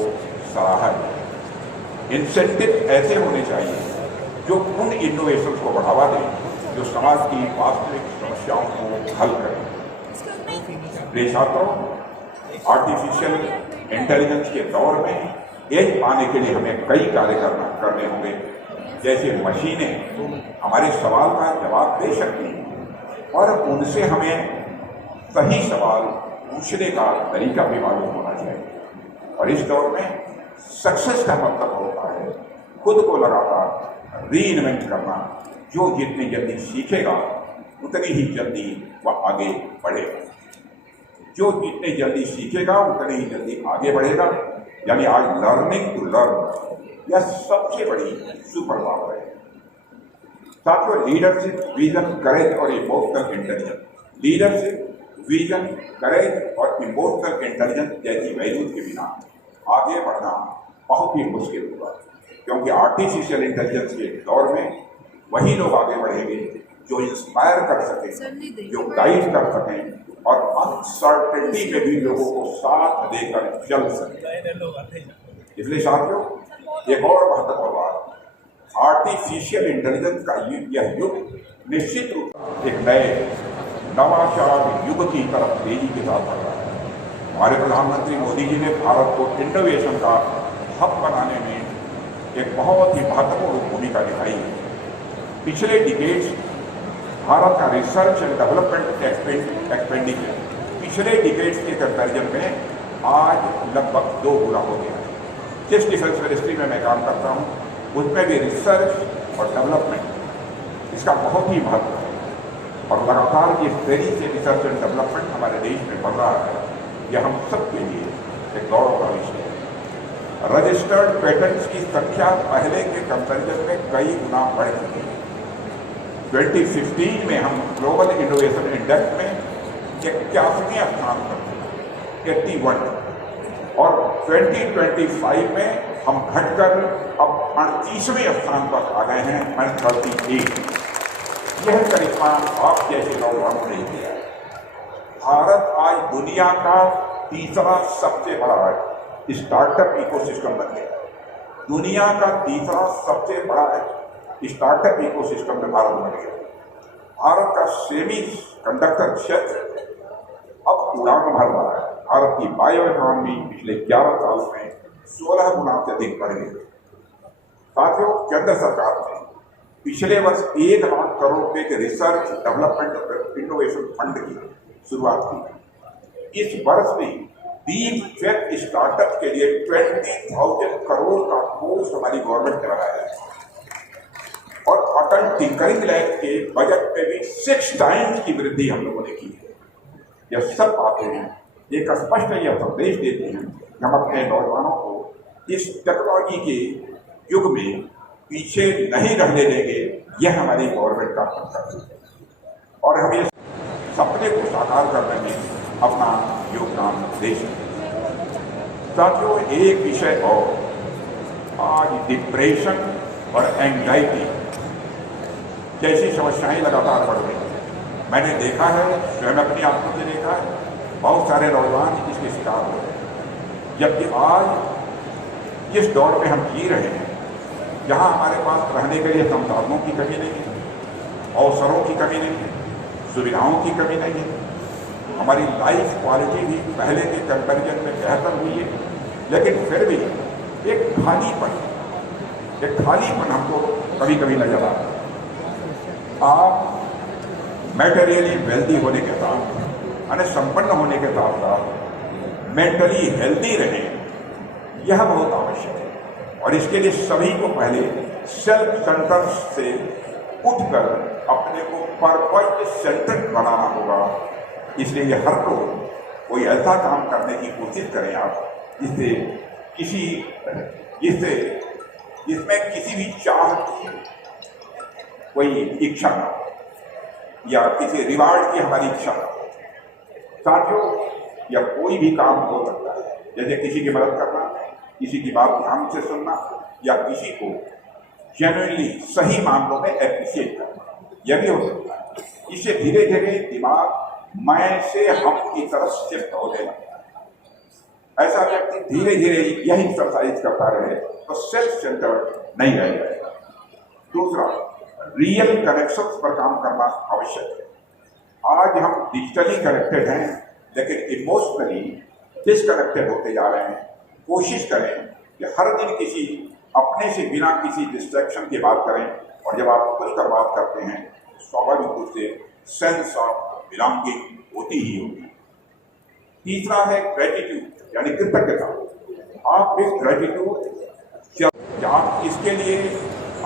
सराहा जाए। इंसेंटिव ऐसे होने चाहिए जो उन इनोवेशंस को बढ़ावा दें जो समाज की वास्तविक समस्याओं को हल करें। प्रिय छात्रों, आर्टिफिशियल इंटेलिजेंस के दौर में एज पाने के लिए हमें कई कार्य करने होंगे। जैसे मशीनें हमारे सवाल का जवाब दे सकती हैं और उनसे हमें सही सवाल पूछने का तरीका भी मालूम होना चाहिए। और इस दौर में सक्सेस का मतलब होता है खुद को लगातार रीइन्वेंट करना। जो जितनी जल्दी सीखेगा उतनी ही जल्दी वह आगे बढ़ेगा। जो जितनी जल्दी सीखेगा उतनी ही जल्दी आगे बढ़ेगा। यानी आज लर्निंग टू लर्न यह सबसे बड़ी सुपर पावर है। साथियों, लीडरशिप, विजन, करेज और इमोशनल इंटेलिजेंस, लीडरशिप, विजन, करेज और इमोशनल इंटेलिजेंस जैसी वैल्यूज के बिना आगे बढ़ना बहुत ही मुश्किल होगा, क्योंकि आर्टिफिशियल इंटेलिजेंस के दौर में वही लोग आगे बढ़ेंगे जो इंस्पायर कर सकें, जो गाइड कर सकें और अनसर्टेनिटी में भी लोगों को साथ देकर चल सकें। इसलिए साथियों, एक और महत्वपूर्ण बात, आर्टिफिशियल इंटेलिजेंस का यह युग निश्चित रूप से एक नए नवाचार युग की तरफ तेजी के साथ बढ़ रहा है। हमारे प्रधानमंत्री मोदी जी ने भारत को इनोवेशन का हब बनाने में एक बहुत ही महत्वपूर्ण भूमिका निभाई है। पिछले डिकेड्स भारत का रिसर्च एंड डेवलपमेंट एक्सपेंडिचर पिछले डिकेड्स के कंपैरिजन में आज लगभग 2 गुना हो गया है। जिस डिफेंस मिनिस्ट्री में मैं काम करता हूँ उसमें भी रिसर्च और डेवलपमेंट इसका बहुत ही महत्व है और लगातार जिस तेजी से रिसर्च एंड डेवलपमेंट हमारे देश में बढ़ रहा है यह हम सबके लिए एक गौरव का विषय है। रजिस्टर्ड पेटेंट्स की संख्या पहले के कंपैरिजन में कई गुना बढ़ चुकी है। 2015 में हम ग्लोबल इनोवेशन इंडेक्स में 81वें स्थान पर थे, 81, और 2025 में हम घटकर अब 38वें स्थान पर आ गए हैं, 38। यह करिश्मा आप जैसे नौजवानों ने किया है। भारत आज दुनिया का तीसरा सबसे बड़ा स्टार्टअप इकोसिस्टम बन गया। दुनिया का तीसरा सबसे बड़ा स्टार्टअप इकोसिस्टम में भारत बन गया। भारत का सेमी कंडक्टर क्षेत्र अब उड़ान भर रहा है। भारत की बायो इकोनॉमी पिछले 11 साल में 16 गुना से अधिक बढ़ गई। साथियों, केंद्र सरकार ने पिछले वर्ष 1 लाख करोड़ रुपए के रिसर्च डेवलपमेंट और इनोवेशन फंड की शुरुआत की। इस वर्ष भी डीप टेक स्टार्टअप के लिए 20,000 करोड़ का कोर्स हमारी गवर्नमेंट ने बनाया है और अटल टिंकरिंग लैब के बजट में भी 6 टाइम्स की वृद्धि हम लोगों ने की है। यह सब बातें हैं एक स्पष्ट यह संदेश देते हैं कि हम अपने नौजवानों को इस टेक्नोलॉजी के युग में पीछे नहीं रहने देंगे। यह हमारी गवर्नमेंट का कर्तव्य है और हम इस सपने को साकार करने में अपना योगदान दे सकते। साथियों, एक विषय और, आज डिप्रेशन और एंजाइटी जैसी समस्याएं लगातार बढ़ रही हैं। मैंने देखा है, स्वयं अपनी आंखों से देखा है, बहुत सारे नौजवान इसके शिकार हो रहे हैं। जबकि आज जिस दौर में हम जी रहे हैं, जहां हमारे पास रहने के लिए संसाधनों की कमी नहीं है, अवसरों की कमी नहीं है, सुविधाओं की कमी नहीं है, हमारी लाइफ क्वालिटी भी पहले के कंपैरिजन में बेहतर हुई है, लेकिन फिर भी एक खालीपन हमको कभी कभी नजर आता है। आप मैटेरियली वेल्दी होने के साथ, यानी संपन्न होने के साथ साथ मेंटली हेल्दी रहें, यह बहुत आवश्यक है। और इसके लिए सभी को पहले सेल्फ सेंटर्स से उठकर अपने को पर्पज सेंटर्ड बनाना होगा। इसलिए ये हर रोज कोई ऐसा काम करने की कोशिश करें आप जिसमें किसी भी चाह की कोई इच्छा ना हो या किसी रिवार्ड की हमारी इच्छा ना हो। साथियों, या कोई भी काम हो सकता है, जैसे किसी की मदद करना, किसी की बात ध्यान से सुनना या किसी को जेन्युइनली सही मामलों में एप्रिशिएट करना, यह भी हो सकता है। इससे धीरे धीरे दिमाग मैं से हम की तरफ शिफ्ट होने लगता है। ऐसा व्यक्ति धीरे धीरे यही एक्सरसाइज करता रहे तो सेल्फ सेंटर्ड नहीं रह जाएगा। दूसरा, रियल कनेक्शंस पर काम करना आवश्यक है। आज हम डिजिटली कनेक्टेड हैं लेकिन इमोशनली डिसकनेक्टेड होते जा रहे हैं। कोशिश करें कि हर दिन किसी अपने से बिना किसी डिस्ट्रैक्शन की बात करें, और जब आप खुलकर बात करते हैं तो स्वाभाविक रूप से सेंस ऑफ बिलोंगिंग होती ही होगी। तीसरा है ग्रेटिट्यूड यानी कृतज्ञता। आप एक ग्रेटिट्यूड आप इसके लिए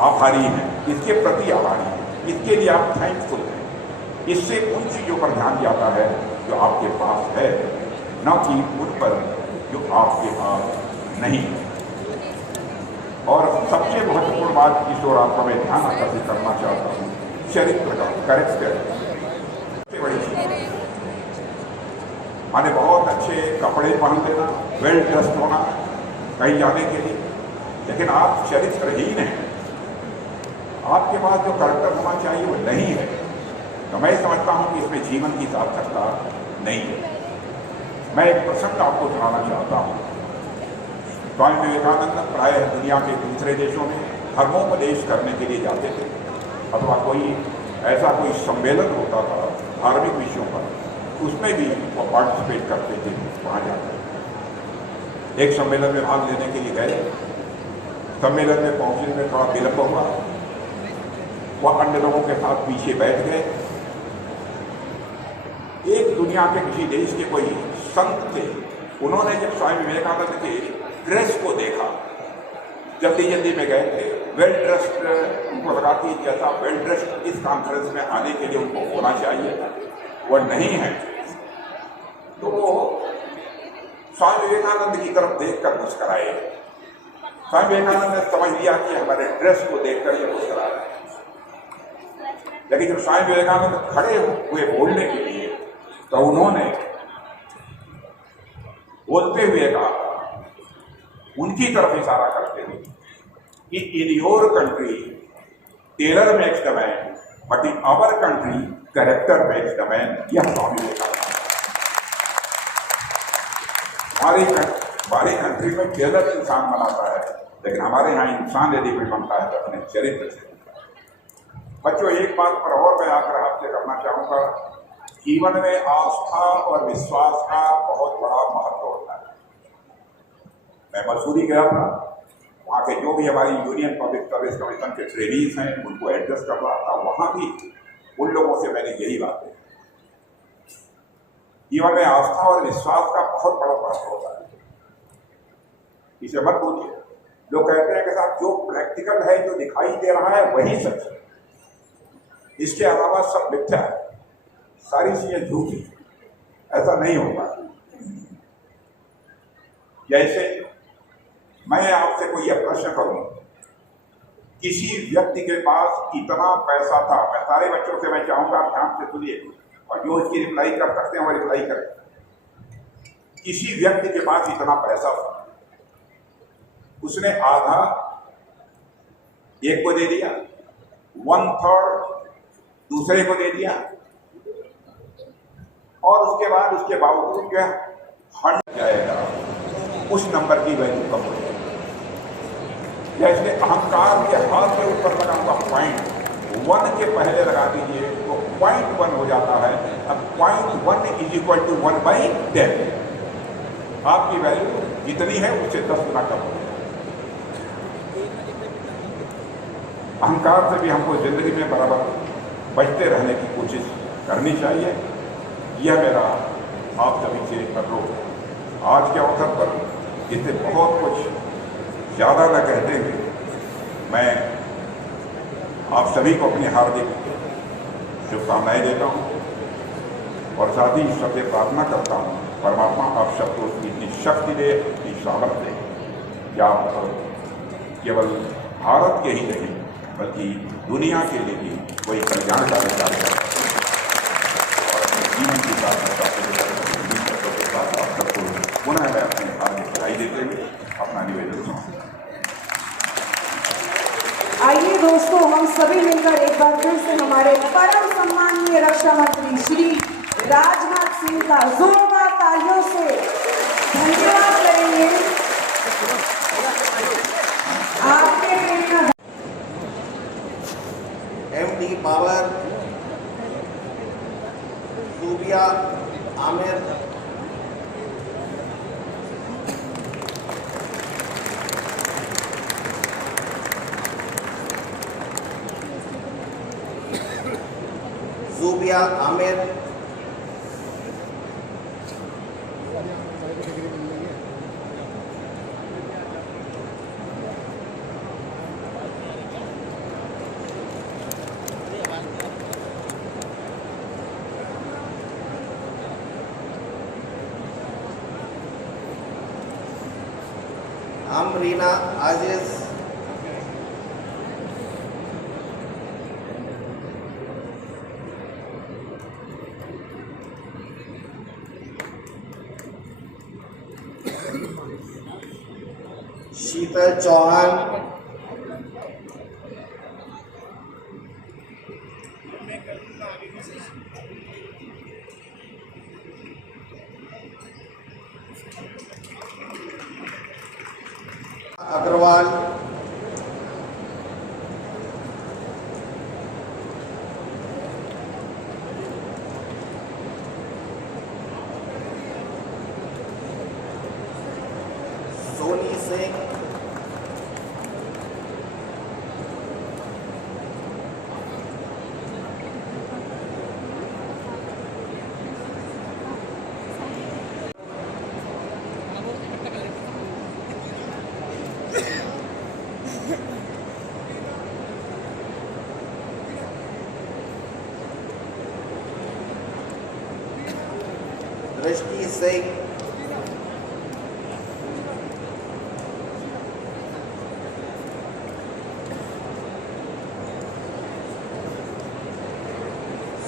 आभारी हैं, इसके प्रति आभारी हैं, इसके लिए आप थैंकफुल हैं। इससे उन चीज़ों पर ध्यान जाता है जो आपके पास है, न कि उन पर जो आपके पास नहीं है। और सबसे महत्वपूर्ण बात जिस ओर आपका मैं ध्यान आकर्षित करना चाहता हूँ, चरित्र का, कैरेक्टर सबसे बड़ी चीज। माने बहुत अच्छे कपड़े पहन लेना, वेल ड्रेस्ड होना कहीं जाने के लिए, लेकिन आप चरित्रहीन हैं, आपके पास जो कैरेक्टर होना चाहिए वो नहीं है, तो मैं समझता हूँ कि इसमें जीवन की सार्थकता नहीं है। मैं एक प्रसंग आपको सुनाना चाहता हूँ। स्वामी विवेकानंद प्रायः दुनिया के दूसरे देशों में धर्मोपदेश करने के लिए जाते थे, अथवा कोई ऐसा कोई सम्मेलन होता था धार्मिक विषयों पर, उसमें भी वो पार्टिसिपेट करते थे, वहाँ जाकर। एक सम्मेलन में भाग लेने के लिए गए, सम्मेलन में पहुँचने में थोड़ा विलंब हुआ, वह अन्य लोगों के साथ पीछे बैठ गए। एक दुनिया के किसी देश के कोई संत थे, उन्होंने जब स्वामी विवेकानंद के ड्रेस को देखा, जल्दी जल्दी में गए थे, वेल ड्रेस्ड, उनको लगा कि जैसा वेल ड्रेस्ड इस कॉन्फ्रेंस में आने के लिए उनको होना चाहिए वह नहीं है, तो वो स्वामी विवेकानंद की तरफ देखकर मुस्कराए। स्वामी विवेकानंद ने समझ लिया कि हमारे ड्रेस को देखकर ये मुस्करा रहे हैं, लेकिन जब स्वामी विवेकानंद खड़े हुए बोलने के लिए, तो उन्होंने बोलते हुए कहा, उनकी तरफ इशारा करते हुए कि in your country tailor makes the man but in our country character makes the man. यह स्वामी विवेकानंद। हमारी कंट्री में टेलर इंसान बनाता है, लेकिन हमारे यहाँ इंसान यदि कोई बनता है तो अपने चरित्र से। बच्चों, एक बात पर और मैं आग्रह आपसे करना चाहूँगा, जीवन में आस्था और विश्वास का बहुत बड़ा महत्व होता है। मैं मसूरी गया था, वहाँ के जो भी हमारी यूनियन पब्लिक सर्विस कमीशन के ट्रेनीज हैं उनको एड्रेस कर रहा था, वहाँ भी उन लोगों से मैंने यही बात कही। जीवन में आस्था और विश्वास का बहुत बड़ा महत्व होता है, इसे मत भूलिए। लोग कहते हैं कि साहब जो प्रैक्टिकल है, जो दिखाई दे रहा है वही सच है, इसके अलावा सब मिथ्या है, सारी चीजें झूठी। ऐसा नहीं होता। जैसे मैं आपसे कोई यह प्रश्न करूं, किसी व्यक्ति के पास इतना पैसा था, मैं सारे बच्चों से मैं चाहूंगा ध्यान से सुनिए और जो इसकी रिप्लाई कर सकते हैं वो रिप्लाई करें। किसी व्यक्ति के पास इतना पैसा था, उसने आधा एक को दे दिया, 1/3 दूसरे को दे दिया, और उसके बाद उसके बावजूद क्या 100 जाएगा, उस नंबर की वैल्यू कम हो जाएगी। जैसे अहंकार के हाथ के ऊपर लगा हुआ पॉइंट 1 के पहले लगा दीजिए तो 0.1 हो जाता है। अब 0.1 = 1/10। आपकी वैल्यू जितनी है उससे 10 गुना कम हो जाएगी। अहंकार से भी हमको जिंदगी में बराबर बचते रहने की कोशिश करनी चाहिए। यह मेरा आप सभी से अनुरोध है। आज के अवसर पर जिसे बहुत कुछ ज़्यादा न कहते हुए मैं आप सभी को अपनी हार्दिक शुभकामनाएं देता हूँ और साथ ही ईश्वर से प्रार्थना करता हूँ, परमात्मा आप सबको इतनी शक्ति दे, इतनी सामर्थ दे कि आप केवल भारत के ही नहीं बल्कि दुनिया के लिए भी कोई कल्याणकारी कार्य करें और अपने जीवन की सार्थकता के साथ आप सबको पुनः मैं अपनी हार्दिक बधाई देते हुए अपना निवेदन सुनाऊँ। आइए दोस्तों, हम सभी मिलकर एक बार फिर से हमारे परम सम्माननीय रक्षा मंत्री श्री राजनाथ सिंह का जोरदार तालियों से धन्यवाद करेंगे। आपके प्रेरणा एमडी बाबर, सूबिया आमिर, सूबिया आमिर, अमरीना आजिज, शीतल चौहान, अग्रवाल, सोनी सिंह, दृष्टि सिंह,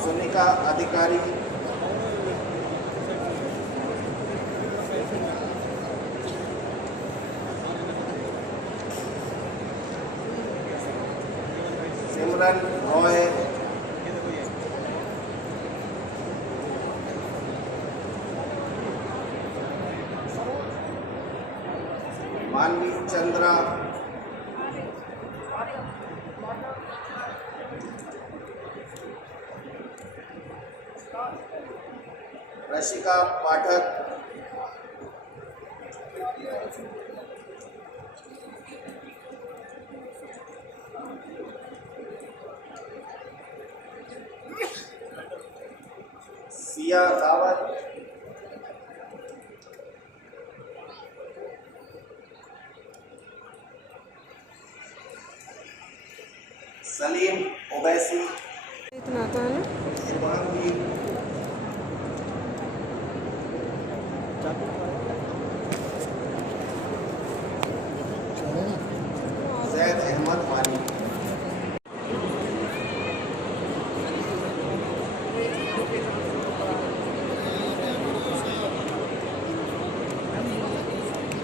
सुनिका अधिकारी, सिमरन रॉय, मानवी चंद्रा, रशिका पाठक, सिया रावत, सलीम ओवैसी, इतना आता है ना। शुभांगी, जैद अहमद वानी,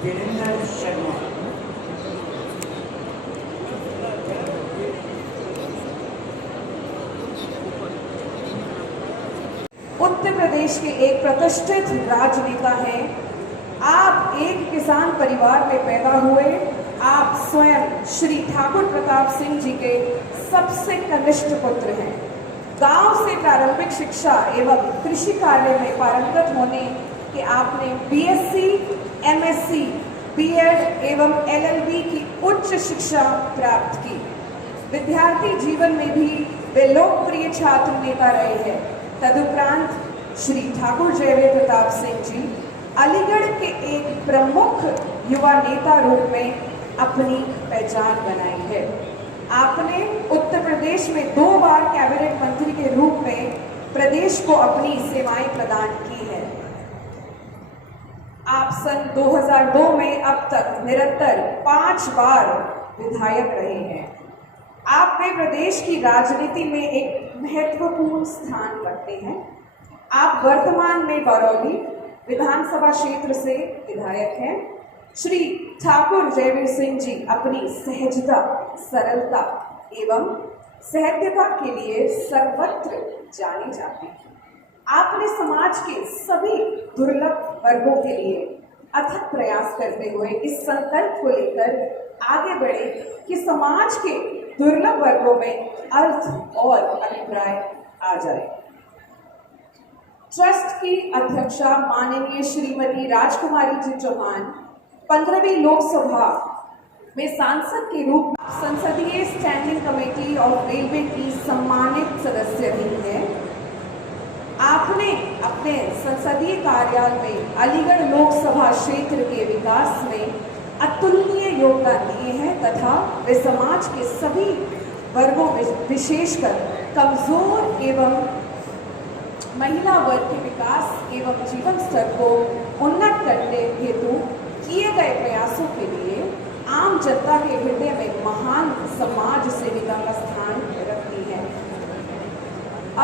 वीरेंद्र शर्मा, उत्तर प्रदेश के एक प्रतिष्ठित राजनेता हैं। आप एक किसान परिवार में पैदा हुए। आप स्वयं श्री ठाकुर प्रताप सिंह जी के सबसे कनिष्ठ पुत्र हैं। गांव से प्रारंभिक शिक्षा एवं कृषि कार्य में पारंगत होने के आपने बीएससी, एमएससी, बीएड एवं एलएलबी की उच्च शिक्षा प्राप्त की। विद्यार्थी जीवन में भी वे लोकप्रिय छात्र नेता रहे हैं। तदुपरांत श्री ठाकुर जयवीर प्रताप सिंह जी अलीगढ़ के एक प्रमुख युवा नेता रूप में अपनी पहचान बनाई है। आपने उत्तर प्रदेश में 2 बार कैबिनेट मंत्री के रूप में प्रदेश को अपनी सेवाएं प्रदान की है। आप सन 2002 में अब तक निरंतर 5 बार विधायक रहे हैं। आप में प्रदेश की राजनीति में एक महत्वपूर्ण स्थान रखते हैं। आप वर्तमान में बरौली विधानसभा क्षेत्र से विधायक हैं। श्री ठाकुर जयवीर सिंह जी अपनी सहजता, सरलता एवं सहृदयता के लिए सर्वत्र जाने जाते हैं। आपने समाज के सभी दुर्लभ वर्गों के लिए अथक प्रयास करते हुए इस संकल्प को लेकर आगे बढ़े कि समाज के दुर्लभ वर्गों में अर्थ और अभिप्राय आ जाए। ट्रस्ट की अध्यक्षा माननीय श्रीमती राजकुमारी जी चौहान 15वीं लोकसभा में सांसद के रूप में संसदीय स्टैंडिंग कमेटी ऑफ रेलवे की सम्मानित सदस्य रही है। आपने अपने संसदीय कार्यालय में अलीगढ़ लोकसभा क्षेत्र के विकास में अतुलनीय योगदान दिए हैं तथा वे समाज के सभी वर्गों में विशेषकर कमजोर एवं महिला वर्ग के विकास एवं जीवन स्तर को उन्नत करने हेतु किए गए प्रयासों के लिए आम जनता के हृदय में महान समाज सेविका का स्थान रखती है।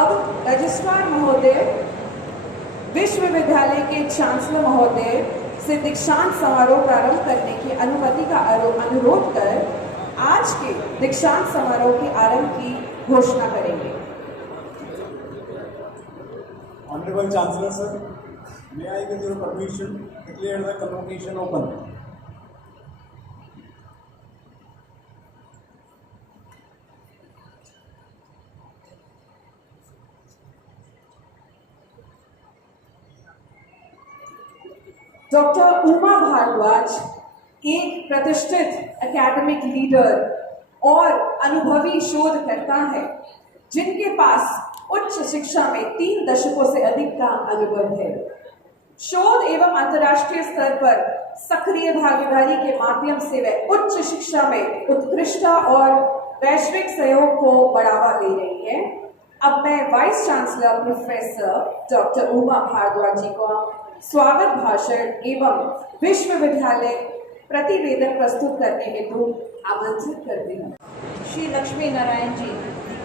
अब रजिस्ट्रार महोदय, विश्वविद्यालय के चांसलर महोदय से दीक्षांत समारोह प्रारंभ करने की अनुमति का अनुरोध कर आज के दीक्षांत समारोह के आरंभ की घोषणा करेंगे। Honorable Chancellor sir, may I with your permission declare the convocation open. Doctor Uma Bhardwaj एक प्रतिष्ठित एकेडमिक लीडर और अनुभवी शोधकर्ता है जिनके पास उच्च शिक्षा में 3 दशकों से अधिक का अनुभव है। शोध एवं अंतर्राष्ट्रीय स्तर पर सक्रिय भागीदारी के माध्यम से वे उच्च शिक्षा में उत्कृष्टता और वैश्विक सहयोग को बढ़ावा दे रही है। अब मैं vice chancellor professor doctor Uma Bhardwaj ji को स्वागत भाषण एवं विश्वविद्यालय प्रतिवेदन प्रस्तुत करने हेतु आमंत्रित करती हूँ। Shri Lakshmi Narayan ji,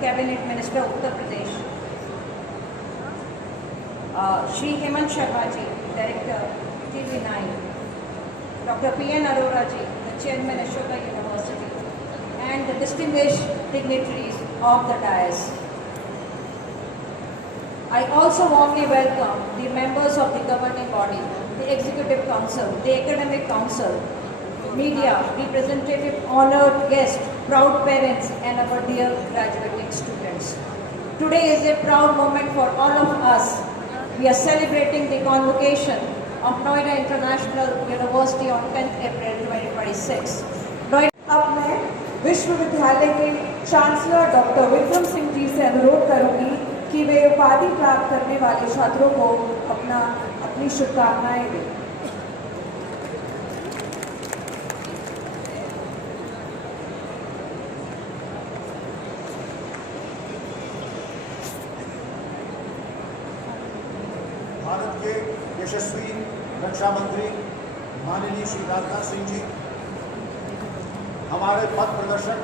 cabinet minister Uttar Pradesh, Shri Hemant Sharma ji, director TV9, doctor PN Arora ji, the chairman Ashoka University, and the distinguished dignitaries of the dais. I also warmly welcome the members of the governing body, the executive council, the academic council, media, representative, honored guests, proud parents, and our dear graduating students. Today is a proud moment for all of us. We are celebrating the convocation of Noida International University on 10th April 2026. अब मैं विश्वविद्यालय के chancellor doctor Vikram Singh जी से अनुरोध करूंगी कि वे उपाधि प्राप्त करने वाले छात्रों को अपनी शुभकामनाएं दें। भारत के यशस्वी रक्षा मंत्री माननीय श्री राजनाथ सिंह जी, हमारे पथ प्रदर्शक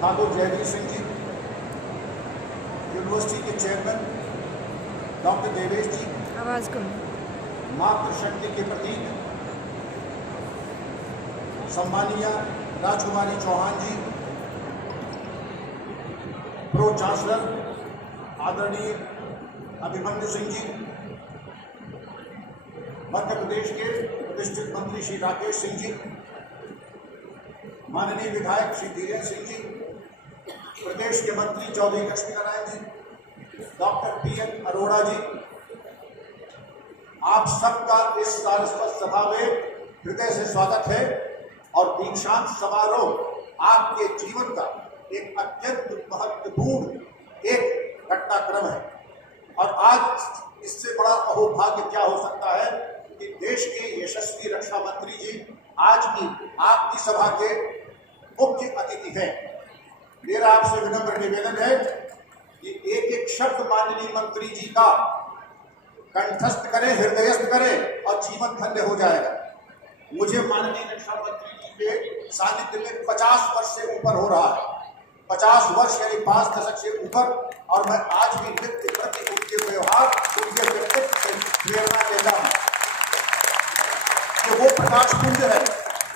ठाकुर जयवीर सिंह जी, यूनिवर्सिटी के चेयरमैन डॉक्टर देवेश जी, आवाज़ कम, मातृशक्ति के प्रतीक सम्मानीय राजकुमारी चौहान जी, प्रो चांसलर आदरणीय अभिमन्यु सिंह जी, मध्य प्रदेश के प्रतिष्ठित मंत्री श्री राकेश सिंह जी, माननीय विधायक श्री धीरेन्द्र सिंह जी, प्रदेश के मंत्री चौधरी लक्ष्मी नारायण जी, डॉक्टर PN अरोड़ा जी, आप सबका इस सारस्वत सभा में हृदय से स्वागत है। और दीक्षांत समारोह आपके जीवन का एक अत्यंत महत्वपूर्ण एक घटनाक्रम है। और आज इससे बड़ा अहोभाग्य क्या हो सकता है कि देश के यशस्वी रक्षा मंत्री जी आज की आपकी सभा के मुख्य अतिथि हैं। मेरा आपसे विनम्र निवेदन है कि एक एक शब्द माननीय मंत्री जी का कंठस्थ करें, हृदयस्थ करें और जीवन धन्य हो जाएगा। मुझे माननीय रक्षा मंत्री जी के सानिध्य में 50 वर्ष से ऊपर हो रहा है, 50 वर्ष यानी 5 दशक से ऊपर, और मैं आज भी नित्य प्रति उनके व्यवहार, उनके व्यक्तित्व से प्रेरणा लेता हूँ। तो वो प्रकाश पुंज है।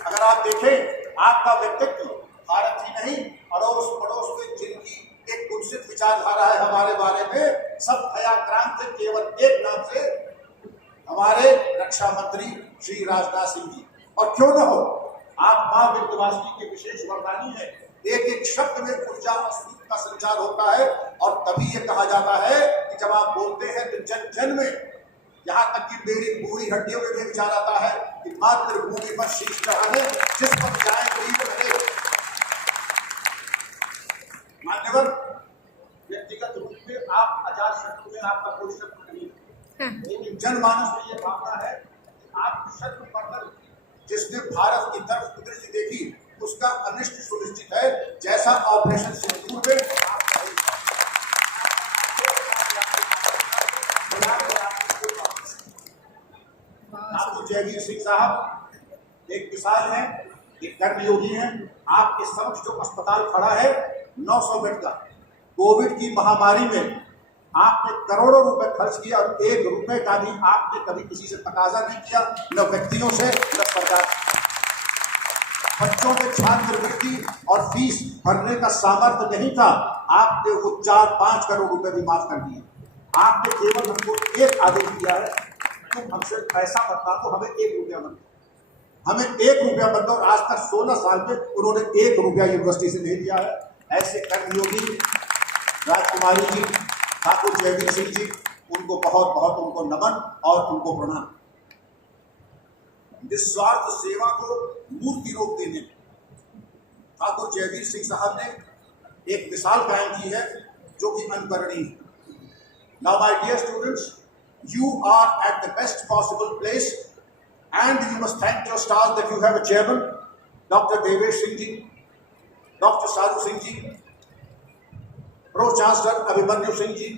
अगर आप देखें, आपका व्यक्तित्व भारत ही नहीं, अड़ोस पड़ोस में जिनकी एक कुत्सित विचारधारा है हमारे बारे में, सब भयाक्रांत केवल एक नाम से, हमारे रक्षा मंत्री श्री राजनाथ सिंह जी। और क्यों न हो, आप मां विंध्यवासिनी के विशेष वरदानी है। एक एक शब्द में ऊर्जा और सूत्र का संचार होता है, और तभी ये कहा जाता है कि जब आप बोलते हैं तो जन जन में, यहाँ तक कि मेरी पूरी हड्डियों में भी विचार आता है कि मातृभूमि पर शीश चढ़ाने जिस पर जाए गरीब रहे। मान्यवर, व्यक्तिगत रूप में आप अजात शत्रु में, आपका कोई शत्रु नहीं है, लेकिन जनमानस में यह भावना है कि आप शत्रु पर जिसने भारत की तरफ दृष्टि देखी उसका अनिष्ट सुनिश्चित है। जैसा ऑपरेशन सिंदूर में आपको जयवीर सिंह साहब एक मिसाल है, एक कर्मयोगी हैं। आपके समक्ष जो अस्पताल खड़ा है 900 बेड का, कोविड की महामारी में आपने करोड़ों रुपए खर्च किया और 1 रुपए का भी आपने कभी किसी से तकाजा नहीं किया, न व्यक्तियों से न सरकार। बच्चों के छात्रवृत्ति और फीस भरने का सामर्थ्य नहीं था, आपने वो 4-5 करोड़ रुपए भी माफ कर दिए। आपने केवल हमको एक आदेश दिया है, तुम हमसे पैसा मत मांगो, हमें 1 रुपया मत दो, हमें 1 रुपया मत दो। और आज तक 16 साल में उन्होंने 1 रुपया यूनिवर्सिटी से नहीं दिया है। ऐसे कर्मयोगी राजकुमारी जी, ठाकुर जयवीर सिंह जी, उनको बहुत बहुत उनको नमन और उनको प्रणाम। निस्वार्थ सेवा को मूर्ति रूप देने में ठाकुर जयवीर सिंह साहब ने एक मिसाल कायम की है जो कि अनुकरणीय है। Now my dear students, you are at the best possible place and you must thank your stars that you have a chairman, Dr. Devesh Singh ji, Dr. Sadhu Singh ji, Pro-Chancellor Abhimanyu Singh ji,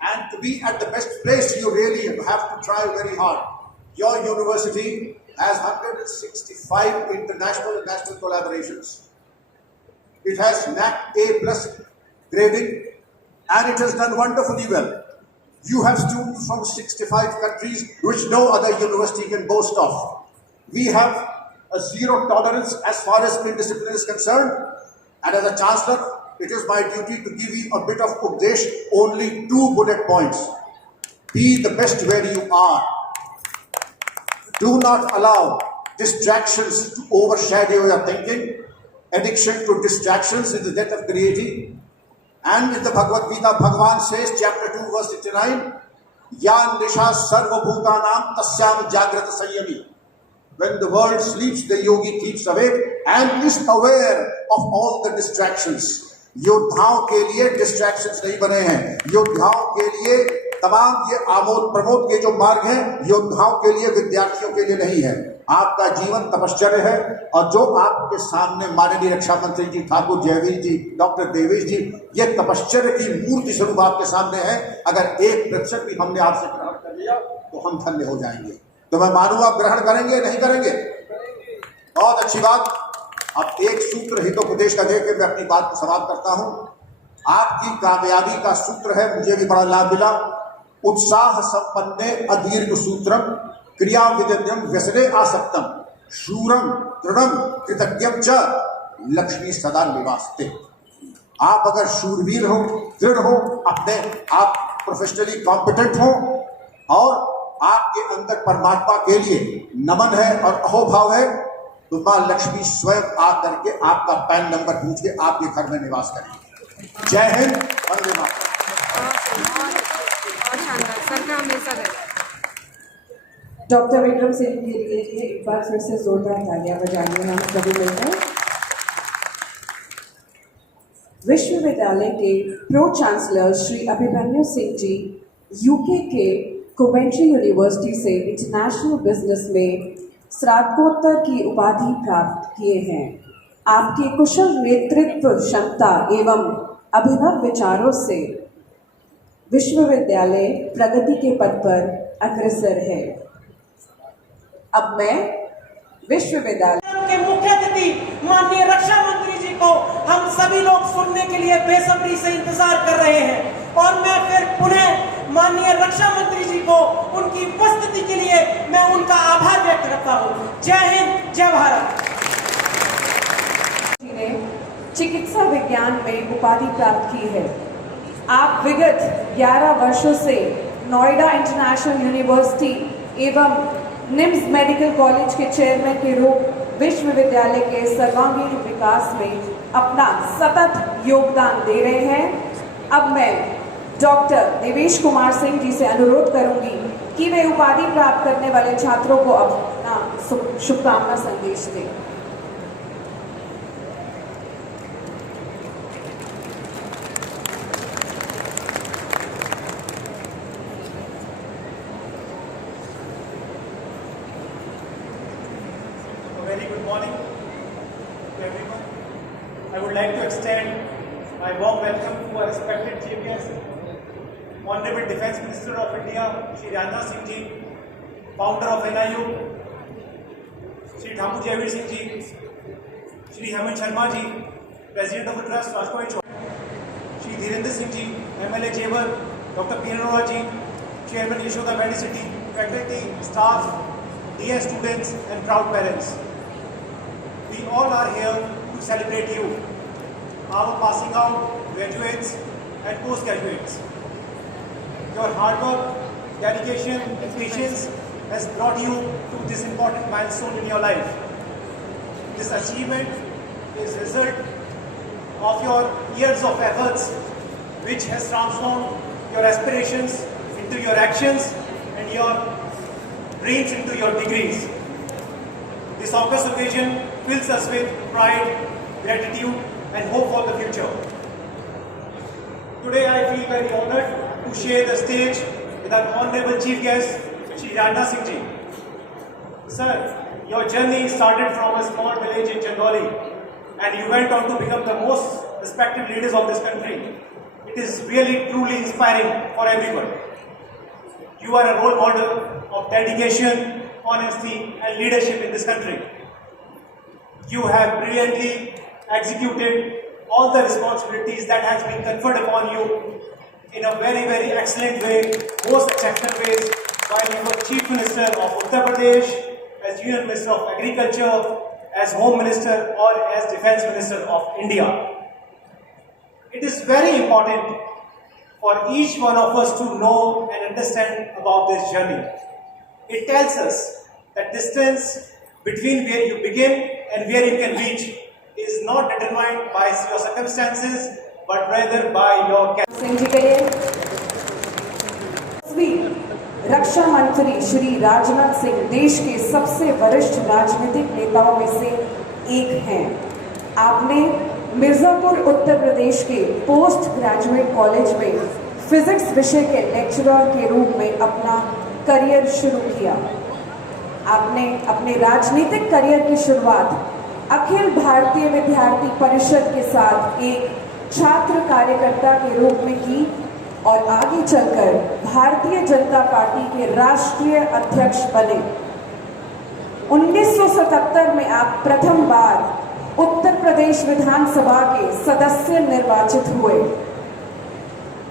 and to be at the best place you really have to try very hard. Your university has 165 international and national collaborations. It has NAAC A+ grading and it has done wonderfully well. You have students from 65 countries which no other university can boast of. We have a zero tolerance as far as indiscipline is concerned, and as a chancellor, it is my duty to give you a bit of updesh, only 2 bullet points. Be the best where you are. Do not allow distractions to overshadow your thinking. Addiction to distractions is the death of creativity. And in the Bhagavad Gita, Bhagavan says, chapter 2, verse 69, Ya nisha sarvabhutanam tasyam jagrata sanyami. When the world sleeps, the yogi keeps awake and is aware of all the distractions. योद्धाओं के लिए distractions नहीं बने हैं। योद्धाओं के लिए तमाम ये आमोद प्रमोद के जो मार्ग हैं, योद्धाओं के लिए, विद्यार्थियों के लिए नहीं है। आपका जीवन तपश्चर्य है, और जो आपके सामने माननीय रक्षा मंत्री जी, ठाकुर जयवीर जी, डॉक्टर देवेश जी, ये तपश्चर्य की मूर्ति स्वरूप आपके सामने है। अगर 1% भी हमने आपसे ग्रहण कर लिया तो हम धन्य हो जाएंगे। तो मैं मानूं आप ग्रहण करेंगे, नहीं करेंगे? बहुत अच्छी बात। अब एक सूत्र हितोपदेश का देकर मैं अपनी बात को समाप्त करता हूं। आपकी कामयाबी का सूत्र है, मुझे भी बड़ा लाभ मिला, उत्साह संपन्ने अदीर्घ सूत्रम क्रिया विदध्यम व्यसने आसक्तम शूरम दृढ़म कृतज्ञम च लक्ष्मी सदा निवासते। आप अगर शूरवीर हो, दृढ़ हो, अपने आप प्रोफेशनली कॉम्पिटेंट हो, और आपके अंदर परमात्मा के लिए नमन है और अहोभाव है, तो मां लक्ष्मी स्वयं आकर के आपका पैन नंबर पूछ के आपके घर में निवास करेंगे। जय हिंद, वंदे मातरम। और शानदार, सरकार हमेशा रहे। डॉक्टर विक्रम सिंह के लिए एक बार फिर से जोरदार तालियां बजाइए। हम सभी मिलकर विश्वविद्यालय के प्रो चांसलर श्री अभिमन्यु सिंह जी यूके के कोवेंट्री यूनिवर्सिटी से इंटरनेशनल बिजनेस में स्नातकोत्तर की उपाधि प्राप्त किए हैं। आपकी कुशल नेतृत्व क्षमता एवं अभिनव विचारों से विश्वविद्यालय प्रगति के पथ पर अग्रसर है। अब मैं विश्वविद्यालय के मुख्य अतिथि माननीय रक्षा मंत्री जी को हम सभी लोग सुनने के लिए बेसब्री से इंतजार कर रहे हैं और मैं फिर पुनः माननीय रक्षा मंत्री जी को उनकी उपस्थिति के लिए मैं उनका आभार व्यक्त करता हूं। जय हिंद, जय भारत। ने चिकित्सा विज्ञान में उपाधि प्राप्त की है। आप विगत 11 वर्षों से नोएडा इंटरनेशनल यूनिवर्सिटी एवं निम्स मेडिकल कॉलेज के चेयरमैन के रूप विश्वविद्यालय के सर्वांगीण विकास में अपना सतत योगदान दे रहे हैं। अब मैं डॉक्टर देवेश कुमार सिंह जी से अनुरोध करूंगी कि वे उपाधि प्राप्त करने वाले छात्रों को अपना शुभकामना संदेश दें। Very good morning to everyone. I would like to extend my warm welcome to our respected chief guest, Honorable Defence Minister of India, Shri Rajnath Singh Ji, founder of NIU, Shri Thakur Jaivir Singh Ji, Shri Hemant Sharma Ji, President of the Trust, Rajkumar Chaudhary, Shri Dhirendra Singh Ji, MLA Jewar, Dr. P. Arora Ji, Chairman Yashoda Medicity, faculty, staff, dear students and proud parents. We all are here to celebrate you, our passing out graduates and postgraduates. Your hard work, dedication and patience has brought you to this important milestone in your life. This achievement is a result of your years of efforts, which has transformed your aspirations into your actions and your dreams into your degrees. This august occasion fills us with pride, gratitude and hope for the future. Today I feel very honored to share the stage with our honorable chief guest, Shri Rajnath Singh Ji. Sir, your journey started from a small village in Chandoli and you went on to become the most respected leaders of this country. It is really truly inspiring for everyone. You are a role model of dedication, honesty and leadership in this country. You have brilliantly executed all the responsibilities that has been conferred upon you in a very, very excellent way, most exceptional ways, while you were Chief Minister of Uttar Pradesh, as Union Minister of Agriculture, as Home Minister or as Defence Minister of India. It is very important for each one of us to know and understand about this journey. It tells us that distance between where you begin and where you can reach is not determined by your circumstances, but rather by your Singh ji के रक्षा मंत्री श्री राजनाथ सिंह देश के सबसे वरिष्ठ राजनीतिक नेताओं में से एक हैं। आपने मिर्जापुर उत्तर प्रदेश के पोस्ट ग्रेजुएट कॉलेज में फिजिक्स विषय के लेक्चरर के रूप में अपना करियर शुरू किया। आपने अपने राजनीतिक करियर की शुरुआत अखिल भारतीय विद्यार्थी परिषद के साथ एक छात्र कार्यकर्ता के रूप में की और आगे चलकर भारतीय जनता पार्टी के राष्ट्रीय अध्यक्ष बने। 1977 में आप प्रथम बार उत्तर प्रदेश विधानसभा के सदस्य निर्वाचित हुए।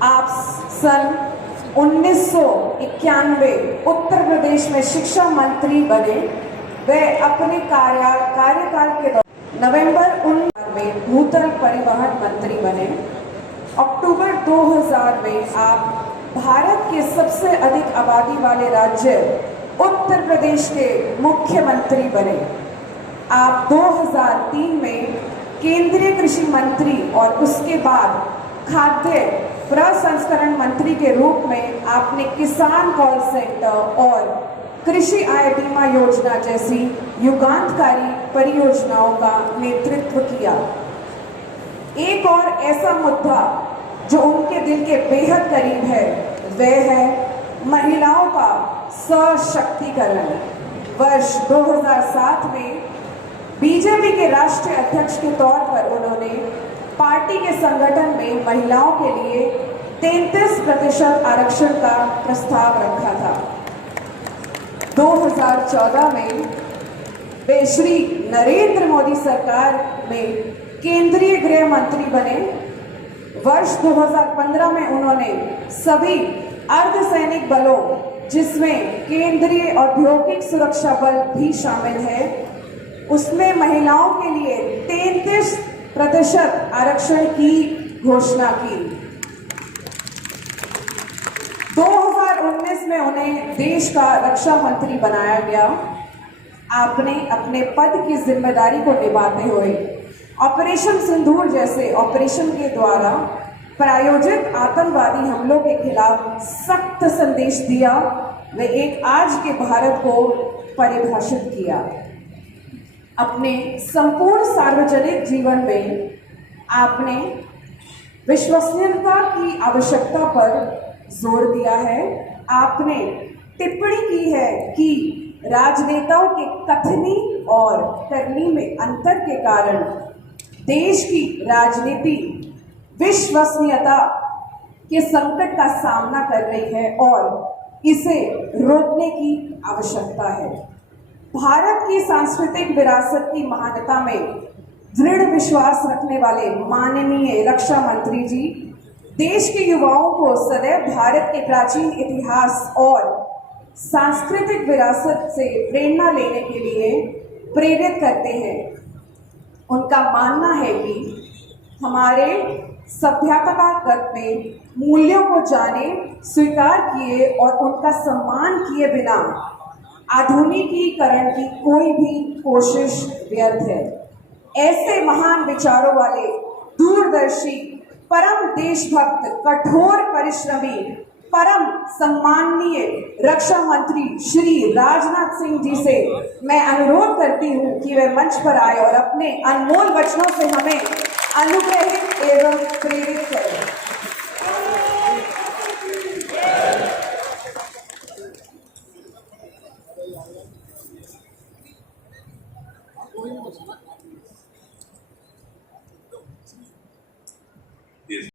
आप सन 1991 उत्तर प्रदेश में शिक्षा मंत्री बने। वे अपने कार्यकाल के दौरान नवंबर 19 में भूतल परिवहन मंत्री बने। अक्टूबर 2000 में आप भारत के सबसे अधिक आबादी वाले राज्य उत्तर प्रदेश के मुख्यमंत्री बने। आप 2003 में केंद्रीय कृषि मंत्री और उसके बाद खाद्य प्रसंस्करण मंत्री के रूप में आपने किसान कॉल सेंटर और कृषि आय बीमा योजना जैसी युगांतकारी परियोजनाओं का नेतृत्व किया। एक और ऐसा मुद्दा जो उनके दिल के बेहद करीब है वह है महिलाओं का सशक्तिकरण। वर्ष 2007 में बीजेपी के राष्ट्रीय अध्यक्ष के तौर पर उन्होंने पार्टी के संगठन में महिलाओं के लिए 33% आरक्षण का प्रस्ताव रखा था। 2014 में वे श्री नरेंद्र मोदी सरकार में केंद्रीय गृह मंत्री बने। वर्ष 2015 में उन्होंने सभी अर्धसैनिक बलों, जिसमें केंद्रीय औद्योगिक सुरक्षा बल भी शामिल है, उसमें महिलाओं के लिए 33% आरक्षण की घोषणा की। 2019 में उन्हें देश का रक्षा मंत्री बनाया गया। आपने अपने पद की जिम्मेदारी को निभाते हुए ऑपरेशन सिंदूर जैसे ऑपरेशन के द्वारा प्रायोजित आतंकवादी हमलों के खिलाफ सख्त संदेश दिया व एक आज के भारत को परिभाषित किया। अपने संपूर्ण सार्वजनिक जीवन में आपने विश्वसनीयता की आवश्यकता पर जोर दिया है। आपने टिप्पणी की है कि राजनेताओं के कथनी और करनी में अंतर के कारण देश की राजनीति विश्वसनीयता के संकट का सामना कर रही है और इसे रोकने की आवश्यकता है। भारत की सांस्कृतिक विरासत की महानता में दृढ़ विश्वास रखने वाले माननीय रक्षा मंत्री जी देश के युवाओं को सदैव भारत के प्राचीन इतिहास और सांस्कृतिक विरासत से प्रेरणा लेने के लिए प्रेरित करते हैं। उनका मानना है कि हमारे सभ्यतागत में मूल्यों को जाने, स्वीकार किए और उनका सम्मान किए बिना आधुनिकीकरण की कोई भी कोशिश व्यर्थ है। ऐसे महान विचारों वाले दूरदर्शी, परम देशभक्त, कठोर परिश्रमी, परम सम्माननीय रक्षा मंत्री श्री राजनाथ सिंह जी से मैं अनुरोध करती हूँ कि वे मंच पर आए और अपने अनमोल वचनों से हमें अनुग्रहित एवं प्रेरित करें।